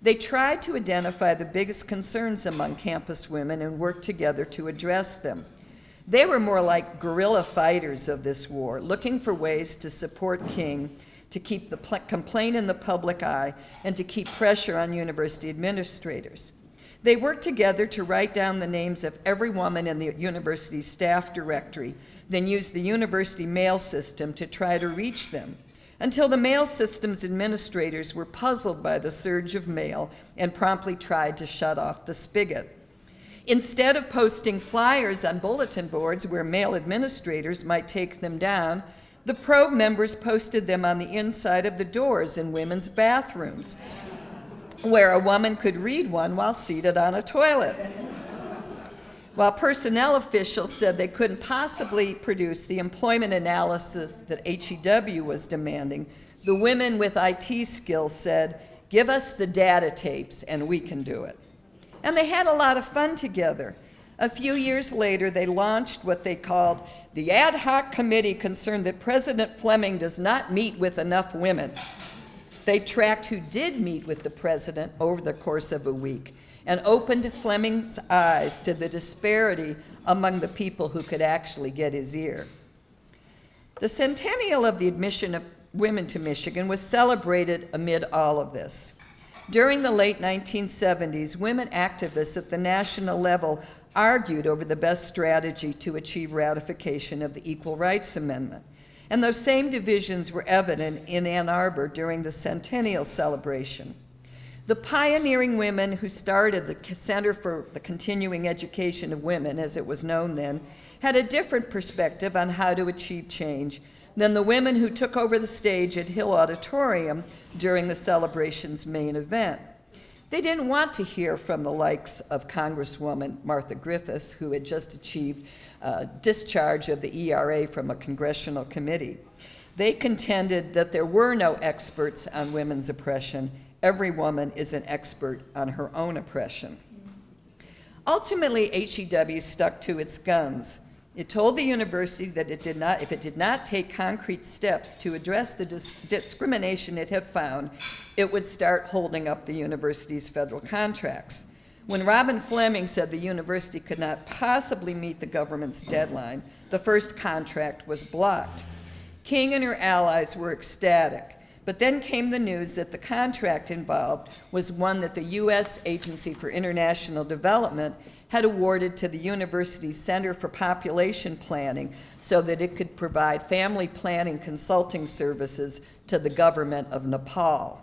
They tried to identify the biggest concerns among campus women and work together to address them. They were more like guerrilla fighters of this war, looking for ways to support King, to keep the complaint in the public eye, and to keep pressure on university administrators. They worked together to write down the names of every woman in the university staff directory, then used the university mail system to try to reach them, until the mail system's administrators were puzzled by the surge of mail and promptly tried to shut off the spigot. Instead of posting flyers on bulletin boards where male administrators might take them down, the Probe members posted them on the inside of the doors in women's bathrooms, where a woman could read one while seated on a toilet. While personnel officials said they couldn't possibly produce the employment analysis that HEW was demanding, the women with IT skills said, "Give us the data tapes and we can do it." And they had a lot of fun together. A few years later, they launched what they called the ad hoc committee concerned that President Fleming does not meet with enough women. They tracked who did meet with the president over the course of a week and opened Fleming's eyes to the disparity among the people who could actually get his ear. The centennial of the admission of women to Michigan was celebrated amid all of this. During the late 1970s, women activists at the national level argued over the best strategy to achieve ratification of the Equal Rights Amendment. And those same divisions were evident in Ann Arbor during the centennial celebration. The pioneering women who started the Center for the Continuing Education of Women, as it was known then, had a different perspective on how to achieve change than the women who took over the stage at Hill Auditorium during the celebration's main event. They didn't want to hear from the likes of Congresswoman Martha Griffiths, who had just achieved discharge of the ERA from a congressional committee. They contended that there were no experts on women's oppression. Every woman is an expert on her own oppression. Ultimately, HEW stuck to its guns. It told the university that if it did not take concrete steps to address the discrimination it had found, it would start holding up the university's federal contracts. When Robin Fleming said the university could not possibly meet the government's deadline, the first contract was blocked. King and her allies were ecstatic, but then came the news that the contract involved was one that the U.S. Agency for International Development had awarded to the University's Center for Population Planning so that it could provide family planning consulting services to the government of Nepal.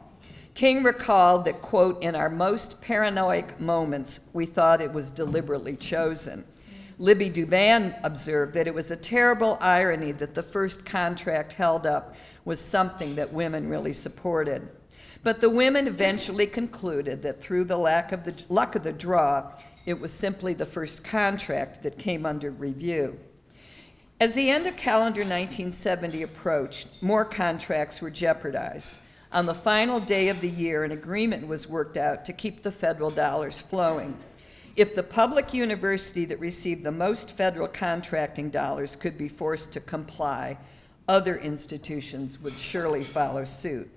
King recalled that, quote, in our most paranoid moments, we thought it was deliberately chosen. Libby Duvan observed that it was a terrible irony that the first contract held up was something that women really supported. But the women eventually concluded that through the luck of the draw, it was simply the first contract that came under review. As the end of calendar 1970 approached, more contracts were jeopardized. On the final day of the year, an agreement was worked out to keep the federal dollars flowing. If the public university that received the most federal contracting dollars could be forced to comply, other institutions would surely follow suit.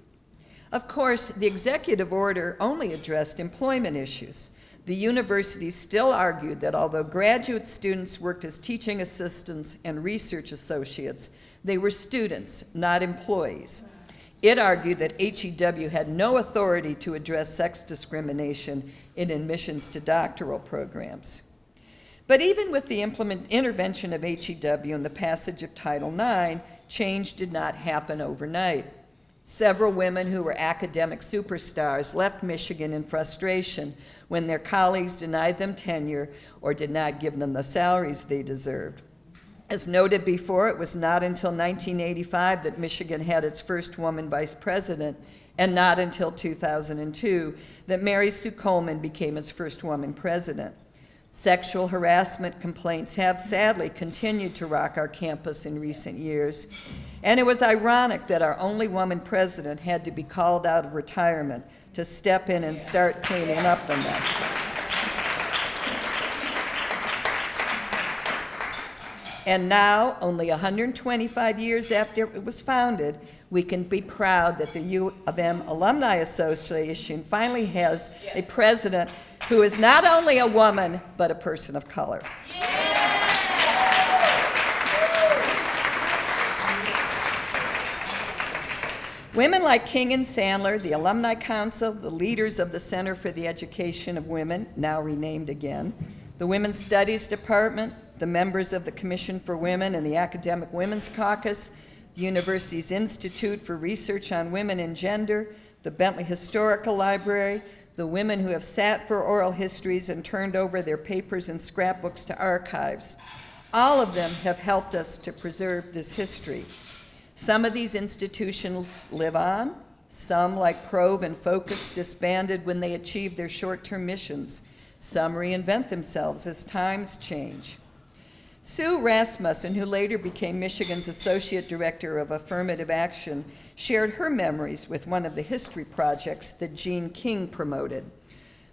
Of course, the executive order only addressed employment issues. The university still argued that although graduate students worked as teaching assistants and research associates, they were students, not employees. It argued that HEW had no authority to address sex discrimination in admissions to doctoral programs. But even with the intervention of HEW and the passage of Title IX, change did not happen overnight. Several women who were academic superstars left Michigan in frustration when their colleagues denied them tenure or did not give them the salaries they deserved. As noted before, it was not until 1985 that Michigan had its first woman vice president, and not until 2002 that Mary Sue Coleman became its first woman president. Sexual harassment complaints have sadly continued to rock our campus in recent years, and it was ironic that our only woman president had to be called out of retirement to step in and start cleaning up the mess. And now, only 125 years after it was founded, we can be proud that the U of M Alumni Association finally has a president who is not only a woman, but a person of color. Women like King and Sandler, the Alumni Council, the leaders of the Center for the Education of Women, now renamed again, the Women's Studies Department, the members of the Commission for Women and the Academic Women's Caucus, the university's Institute for Research on Women and Gender, the Bentley Historical Library, the women who have sat for oral histories and turned over their papers and scrapbooks to archives. All of them have helped us to preserve this history. Some of these institutions live on. Some, like Probe and Focus, disbanded when they achieved their short-term missions. Some reinvent themselves as times change. Sue Rasmussen, who later became Michigan's Associate Director of Affirmative Action, shared her memories with one of the history projects that Jean King promoted.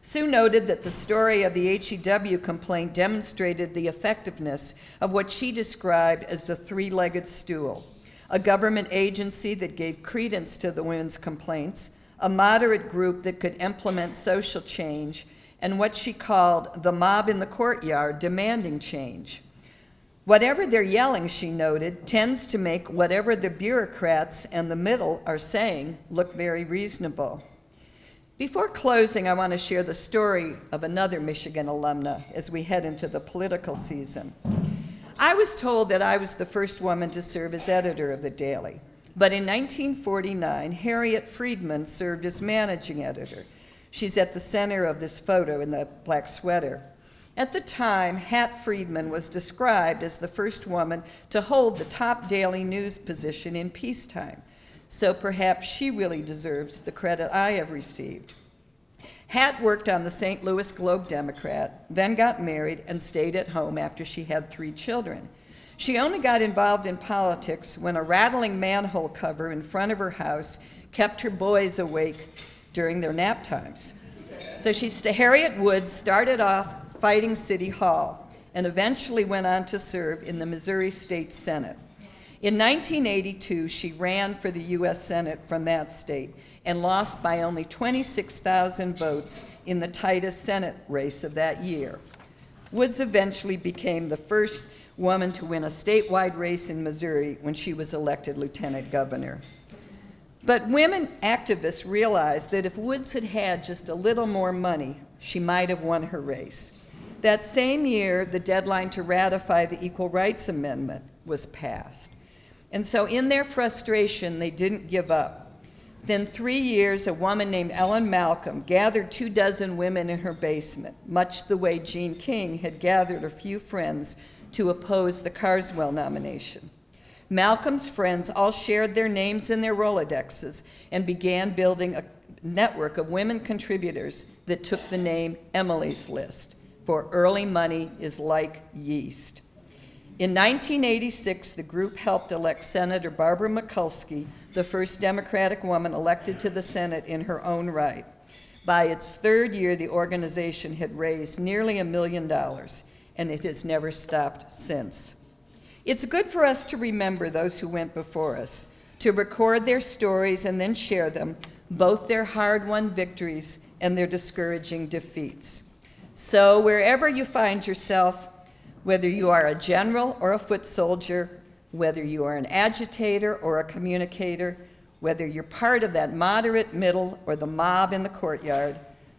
Sue noted that the story of the HEW complaint demonstrated the effectiveness of what she described as the three-legged stool: a government agency that gave credence to the women's complaints, a moderate group that could implement social change, and what she called the mob in the courtyard demanding change. Whatever they're yelling, she noted, tends to make whatever the bureaucrats and the middle are saying look very reasonable. Before closing, I want to share the story of another Michigan alumna as we head into the political season. I was told that I was the first woman to serve as editor of the Daily, but in 1949, Harriet Friedman served as managing editor. She's at the center of this photo in the black sweater. At the time, Hat Friedman was described as the first woman to hold the top daily news position in peacetime, so perhaps she really deserves the credit I have received. Hat worked on the St. Louis Globe-Democrat, then got married and stayed at home after she had 3 children. She only got involved in politics when a rattling manhole cover in front of her house kept her boys awake during their nap times. So Harriet Woods started off fighting City Hall and eventually went on to serve in the Missouri State Senate. In 1982, she ran for the U.S. Senate from that state and lost by only 26,000 votes in the tightest Senate race of that year. Woods eventually became the first woman to win a statewide race in Missouri when she was elected lieutenant governor. But women activists realized that if Woods had had just a little more money, she might have won her race. That same year, the deadline to ratify the Equal Rights Amendment was passed. And so in their frustration, they didn't give up. Within 3 years, a woman named Ellen Malcolm gathered 24 women in her basement, much the way Jean King had gathered a few friends to oppose the Carswell nomination. Malcolm's friends all shared their names in their Rolodexes and began building a network of women contributors that took the name Emily's List, for early money is like yeast. In 1986, the group helped elect Senator Barbara Mikulski, the first Democratic woman elected to the Senate in her own right. By its third year, the organization had raised nearly $1 million, and it has never stopped since. It's good for us to remember those who went before us, to record their stories and then share them, both their hard-won victories and their discouraging defeats. So wherever you find yourself, whether you are a general or a foot soldier, whether you are an agitator or a communicator, whether you're part of that moderate middle or the mob in the courtyard,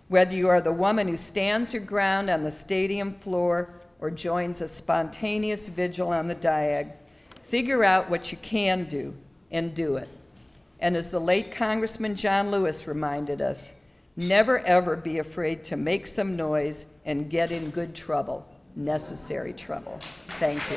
whether you are the woman who stands her ground on the stadium floor or joins a spontaneous vigil on the diag, figure out what you can do and do it. And as the late Congressman John Lewis reminded us, never ever be afraid to make some noise and get in good trouble, necessary trouble. Thank you.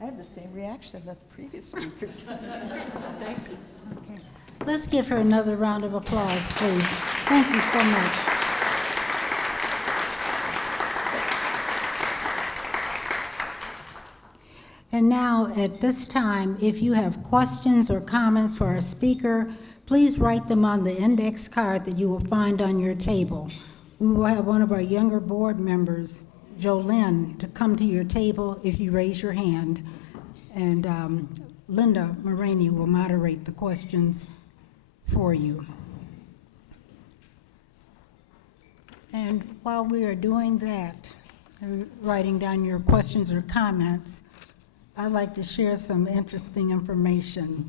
I had the same reaction that the previous speaker did. Thank you. Okay. Let's give her another round of applause, please. Thank you so much. And now, at this time, if you have questions or comments for our speaker, please write them on the index card that you will find on your table. We will have one of our younger board members, Jolynn, to come to your table if you raise your hand. And Linda Moraney will moderate the questions for you. And while we are doing that, writing down your questions or comments, I'd like to share some interesting information,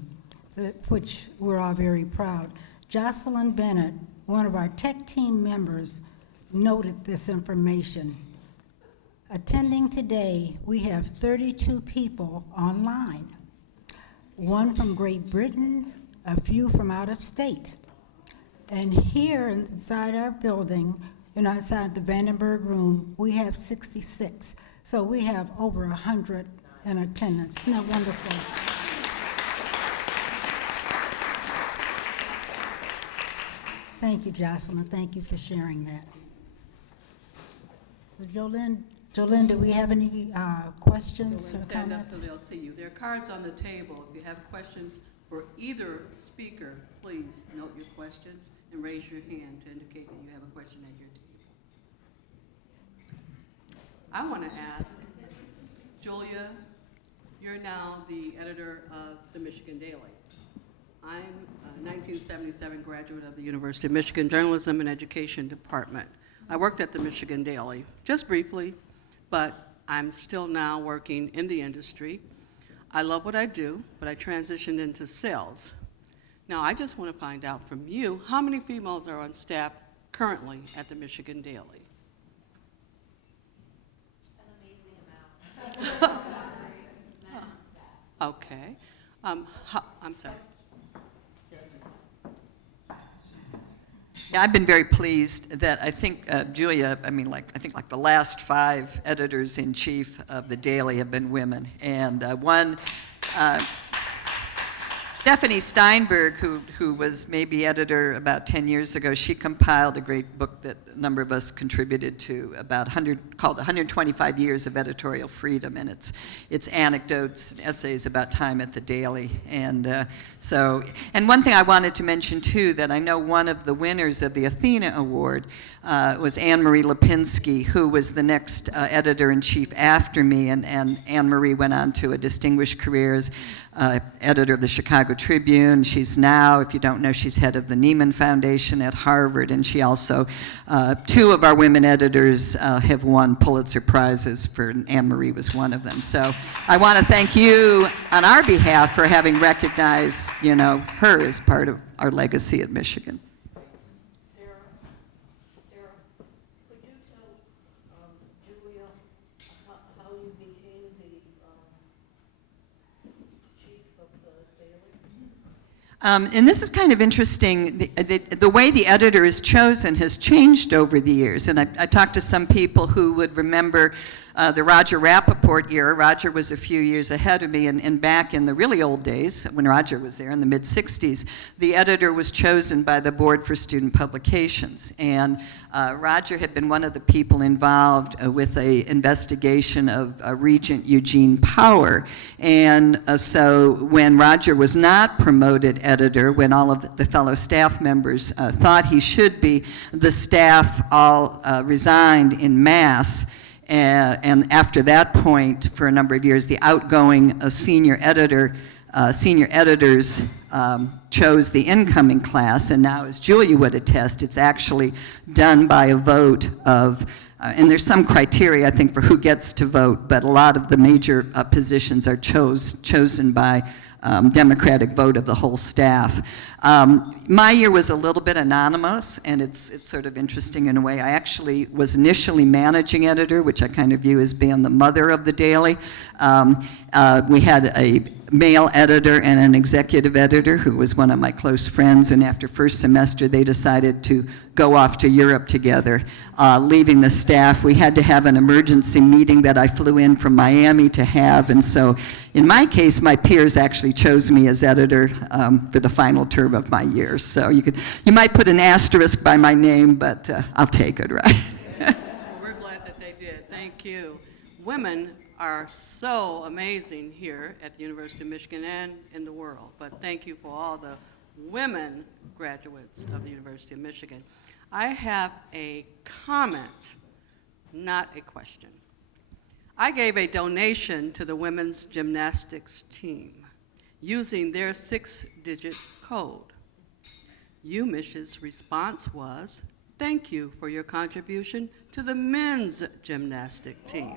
which we're all very proud. Jocelyn Bennett, one of our tech team members, noted this information. Attending today, we have 32 people online, one from Great Britain, a few from out of state. And here inside our building, and outside the Vandenberg room, we have 66. So we have over 100 in attendance. Isn't that wonderful? Thank you, Jocelyn. Thank you for sharing that. Jolynn, do we have any questions or Stand up comments? so they'll see you. There are cards on the table. If you have questions for either speaker, please note your questions and raise your hand to indicate that you have a question at your table. I want to ask, Julia, you're now the editor of the Michigan Daily. I'm a 1977 graduate of the University of Michigan Journalism and Education Department. I worked at the Michigan Daily, just briefly, but I'm still now working in the industry. I love what I do, but I transitioned into sales. Now, I just want to find out from you, how many females are on staff currently at the Michigan Daily? An amazing amount. Okay. I'm sorry. Yeah, I've been very pleased that I think Julia, I think like the last 5 editors-in-chief of the Daily have been women. And one, Stephanie Steinberg, who was maybe editor about 10 years ago, she compiled a great book that a number of us contributed to, about called 125 Years of Editorial Freedom, and it's anecdotes and essays about time at the Daily. And and one thing I wanted to mention too, that I know one of the winners of the Athena Award was Anne-Marie Lipinski, who was the next editor-in-chief after me, and Anne-Marie went on to a distinguished career as editor of the Chicago Tribune. She's now, if you don't know, she's head of the Nieman Foundation at Harvard, and she also, 2 of our women editors have won Pulitzer Prizes, and Anne-Marie was one of them. So I want to thank you on our behalf for having recognized, her as part of our legacy at Michigan. Sarah, could you tell Julia how you became the chief of the Daily? And this is kind of interesting. The way the editor is chosen has changed over the years. And I talked to some people who would remember the Roger Rappaport era. Roger was a few years ahead of me, and back in the really old days, when Roger was there in the mid-'60s, the editor was chosen by the Board for Student Publications. And Roger had been one of the people involved with an investigation of Regent Eugene Power. And so when Roger was not promoted editor, when all of the fellow staff members thought he should be, the staff all resigned in mass. And after that point, for a number of years, the outgoing senior editors chose the incoming class, and now, as Julia would attest, it's actually done by a vote of, and there's some criteria, I think, for who gets to vote, but a lot of the major positions are chosen by democratic vote of the whole staff. My year was a little bit anonymous, and it's sort of interesting in a way. I actually was initially managing editor, which I kind of view as being the mother of the daily. We had a male editor and an executive editor who was one of my close friends, and after first semester they decided to go off to Europe together, leaving the staff. We had to have an emergency meeting that I flew in from Miami to have, and so in my case, my peers actually chose me as editor for the final term of my year. So you might put an asterisk by my name, but I'll take it, right? Well, we're glad that they did. Thank you. Women are so amazing here at the University of Michigan and in the world, but thank you for all the women graduates of the University of Michigan. I have a comment, not a question. I gave a donation to the women's gymnastics team using their 6-digit code. UMISH's response was, "Thank you for your contribution to the men's gymnastic team."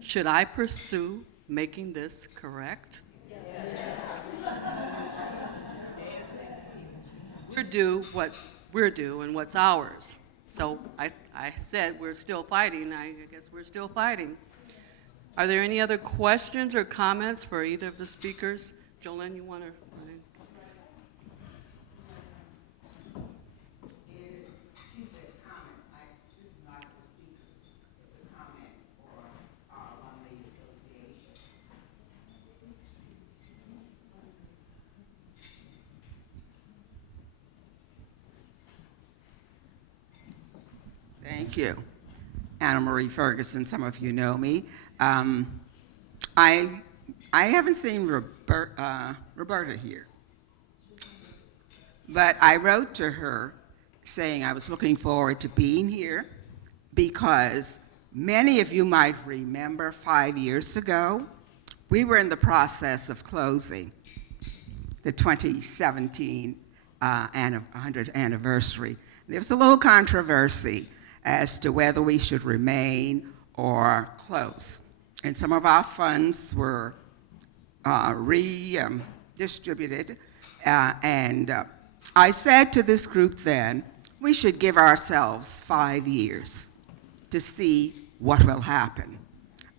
Should I pursue making this correct? We're due what we're due and what's ours. So I said we're still fighting. I guess we're still fighting. Are there any other questions or comments for either of the speakers? Jolene, you want to? She said comments. This is not the speakers. It's a comment for our Alumni Association. Thank you. Anna Marie Ferguson, some of you know me. I haven't seen Roberta here, but I wrote to her saying I was looking forward to being here because many of you might remember 5 years ago, we were in the process of closing the 2017 100th anniversary. There was a little controversy as to whether we should remain or close. And some of our funds were redistributed. And I said to this group then, we should give ourselves 5 years to see what will happen.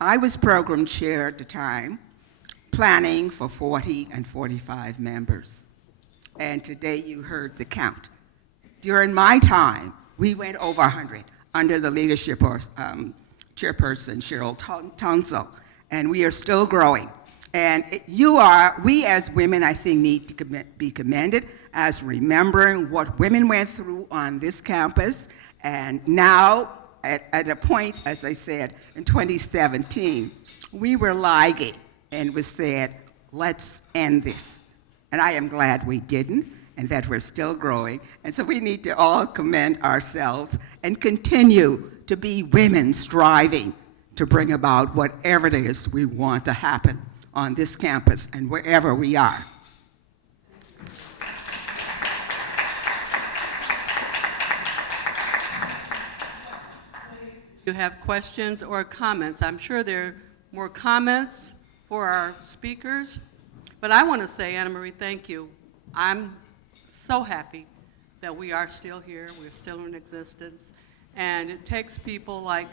I was program chair at the time, planning for 40 and 45 members. And today you heard the count. During my time, we went over 100 under the leadership of Chairperson Cheryl Tunzel, and we are still growing. And we as women, I think, need to be commended as remembering what women went through on this campus. And now, at a point, as I said, in 2017, we were lagging and we said, let's end this. And I am glad we didn't, and that we're still growing. And so we need to all commend ourselves and continue to be women striving to bring about whatever it is we want to happen on this campus and wherever we are. You have questions or comments? I'm sure there are more comments for our speakers, but I want to say, Anna Marie, thank you. I'm so happy that we are still here, we're still in existence, and it takes people like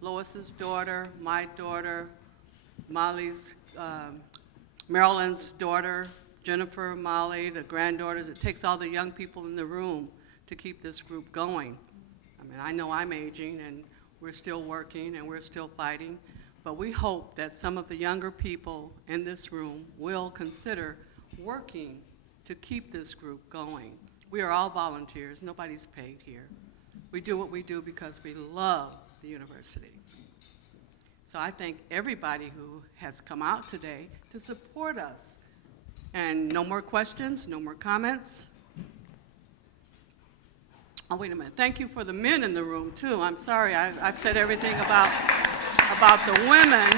Lois's daughter, my daughter, Molly's, Marilyn's daughter, Jennifer, Molly, the granddaughters. It takes all the young people in the room to keep this group going. I mean, I know I'm aging, and We're still working and we're still fighting, but we hope that some of the younger people in this room will consider working to keep this group going. We are all volunteers. Nobody's paid here. We do what we do because we love the university. So I thank everybody who has come out today to support us. And no more questions, no more comments. Oh, wait a minute. Thank you for the men in the room, too. I'm sorry, I've said everything about the women.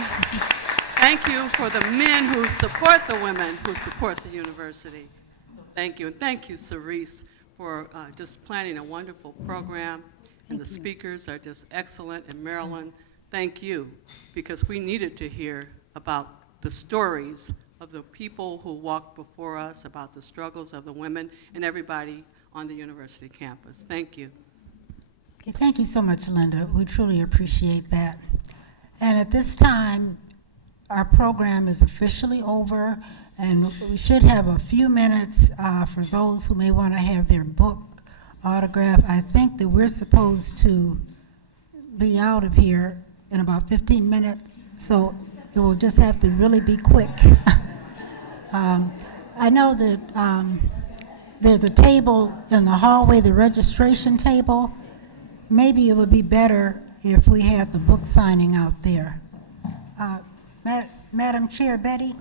Thank you for the men who support the women who support the university. Thank you. And thank you, Cerise, for just planning a wonderful program. And the speakers are just excellent. And Marilyn, thank you, because we needed to hear about the stories of the people who walked before us, about the struggles of the women and everybody on the university campus. Thank you. Okay, thank you so much, Linda. We truly appreciate that. And at this time, our program is officially over, and we should have a few minutes for those who may want to have their book autographed. I think that we're supposed to be out of here in about 15 minutes, so it will just have to really be quick. I know that there's a table in the hallway, the registration table. Maybe it would be better if we had the book signing out there. Madam Chair, Betty?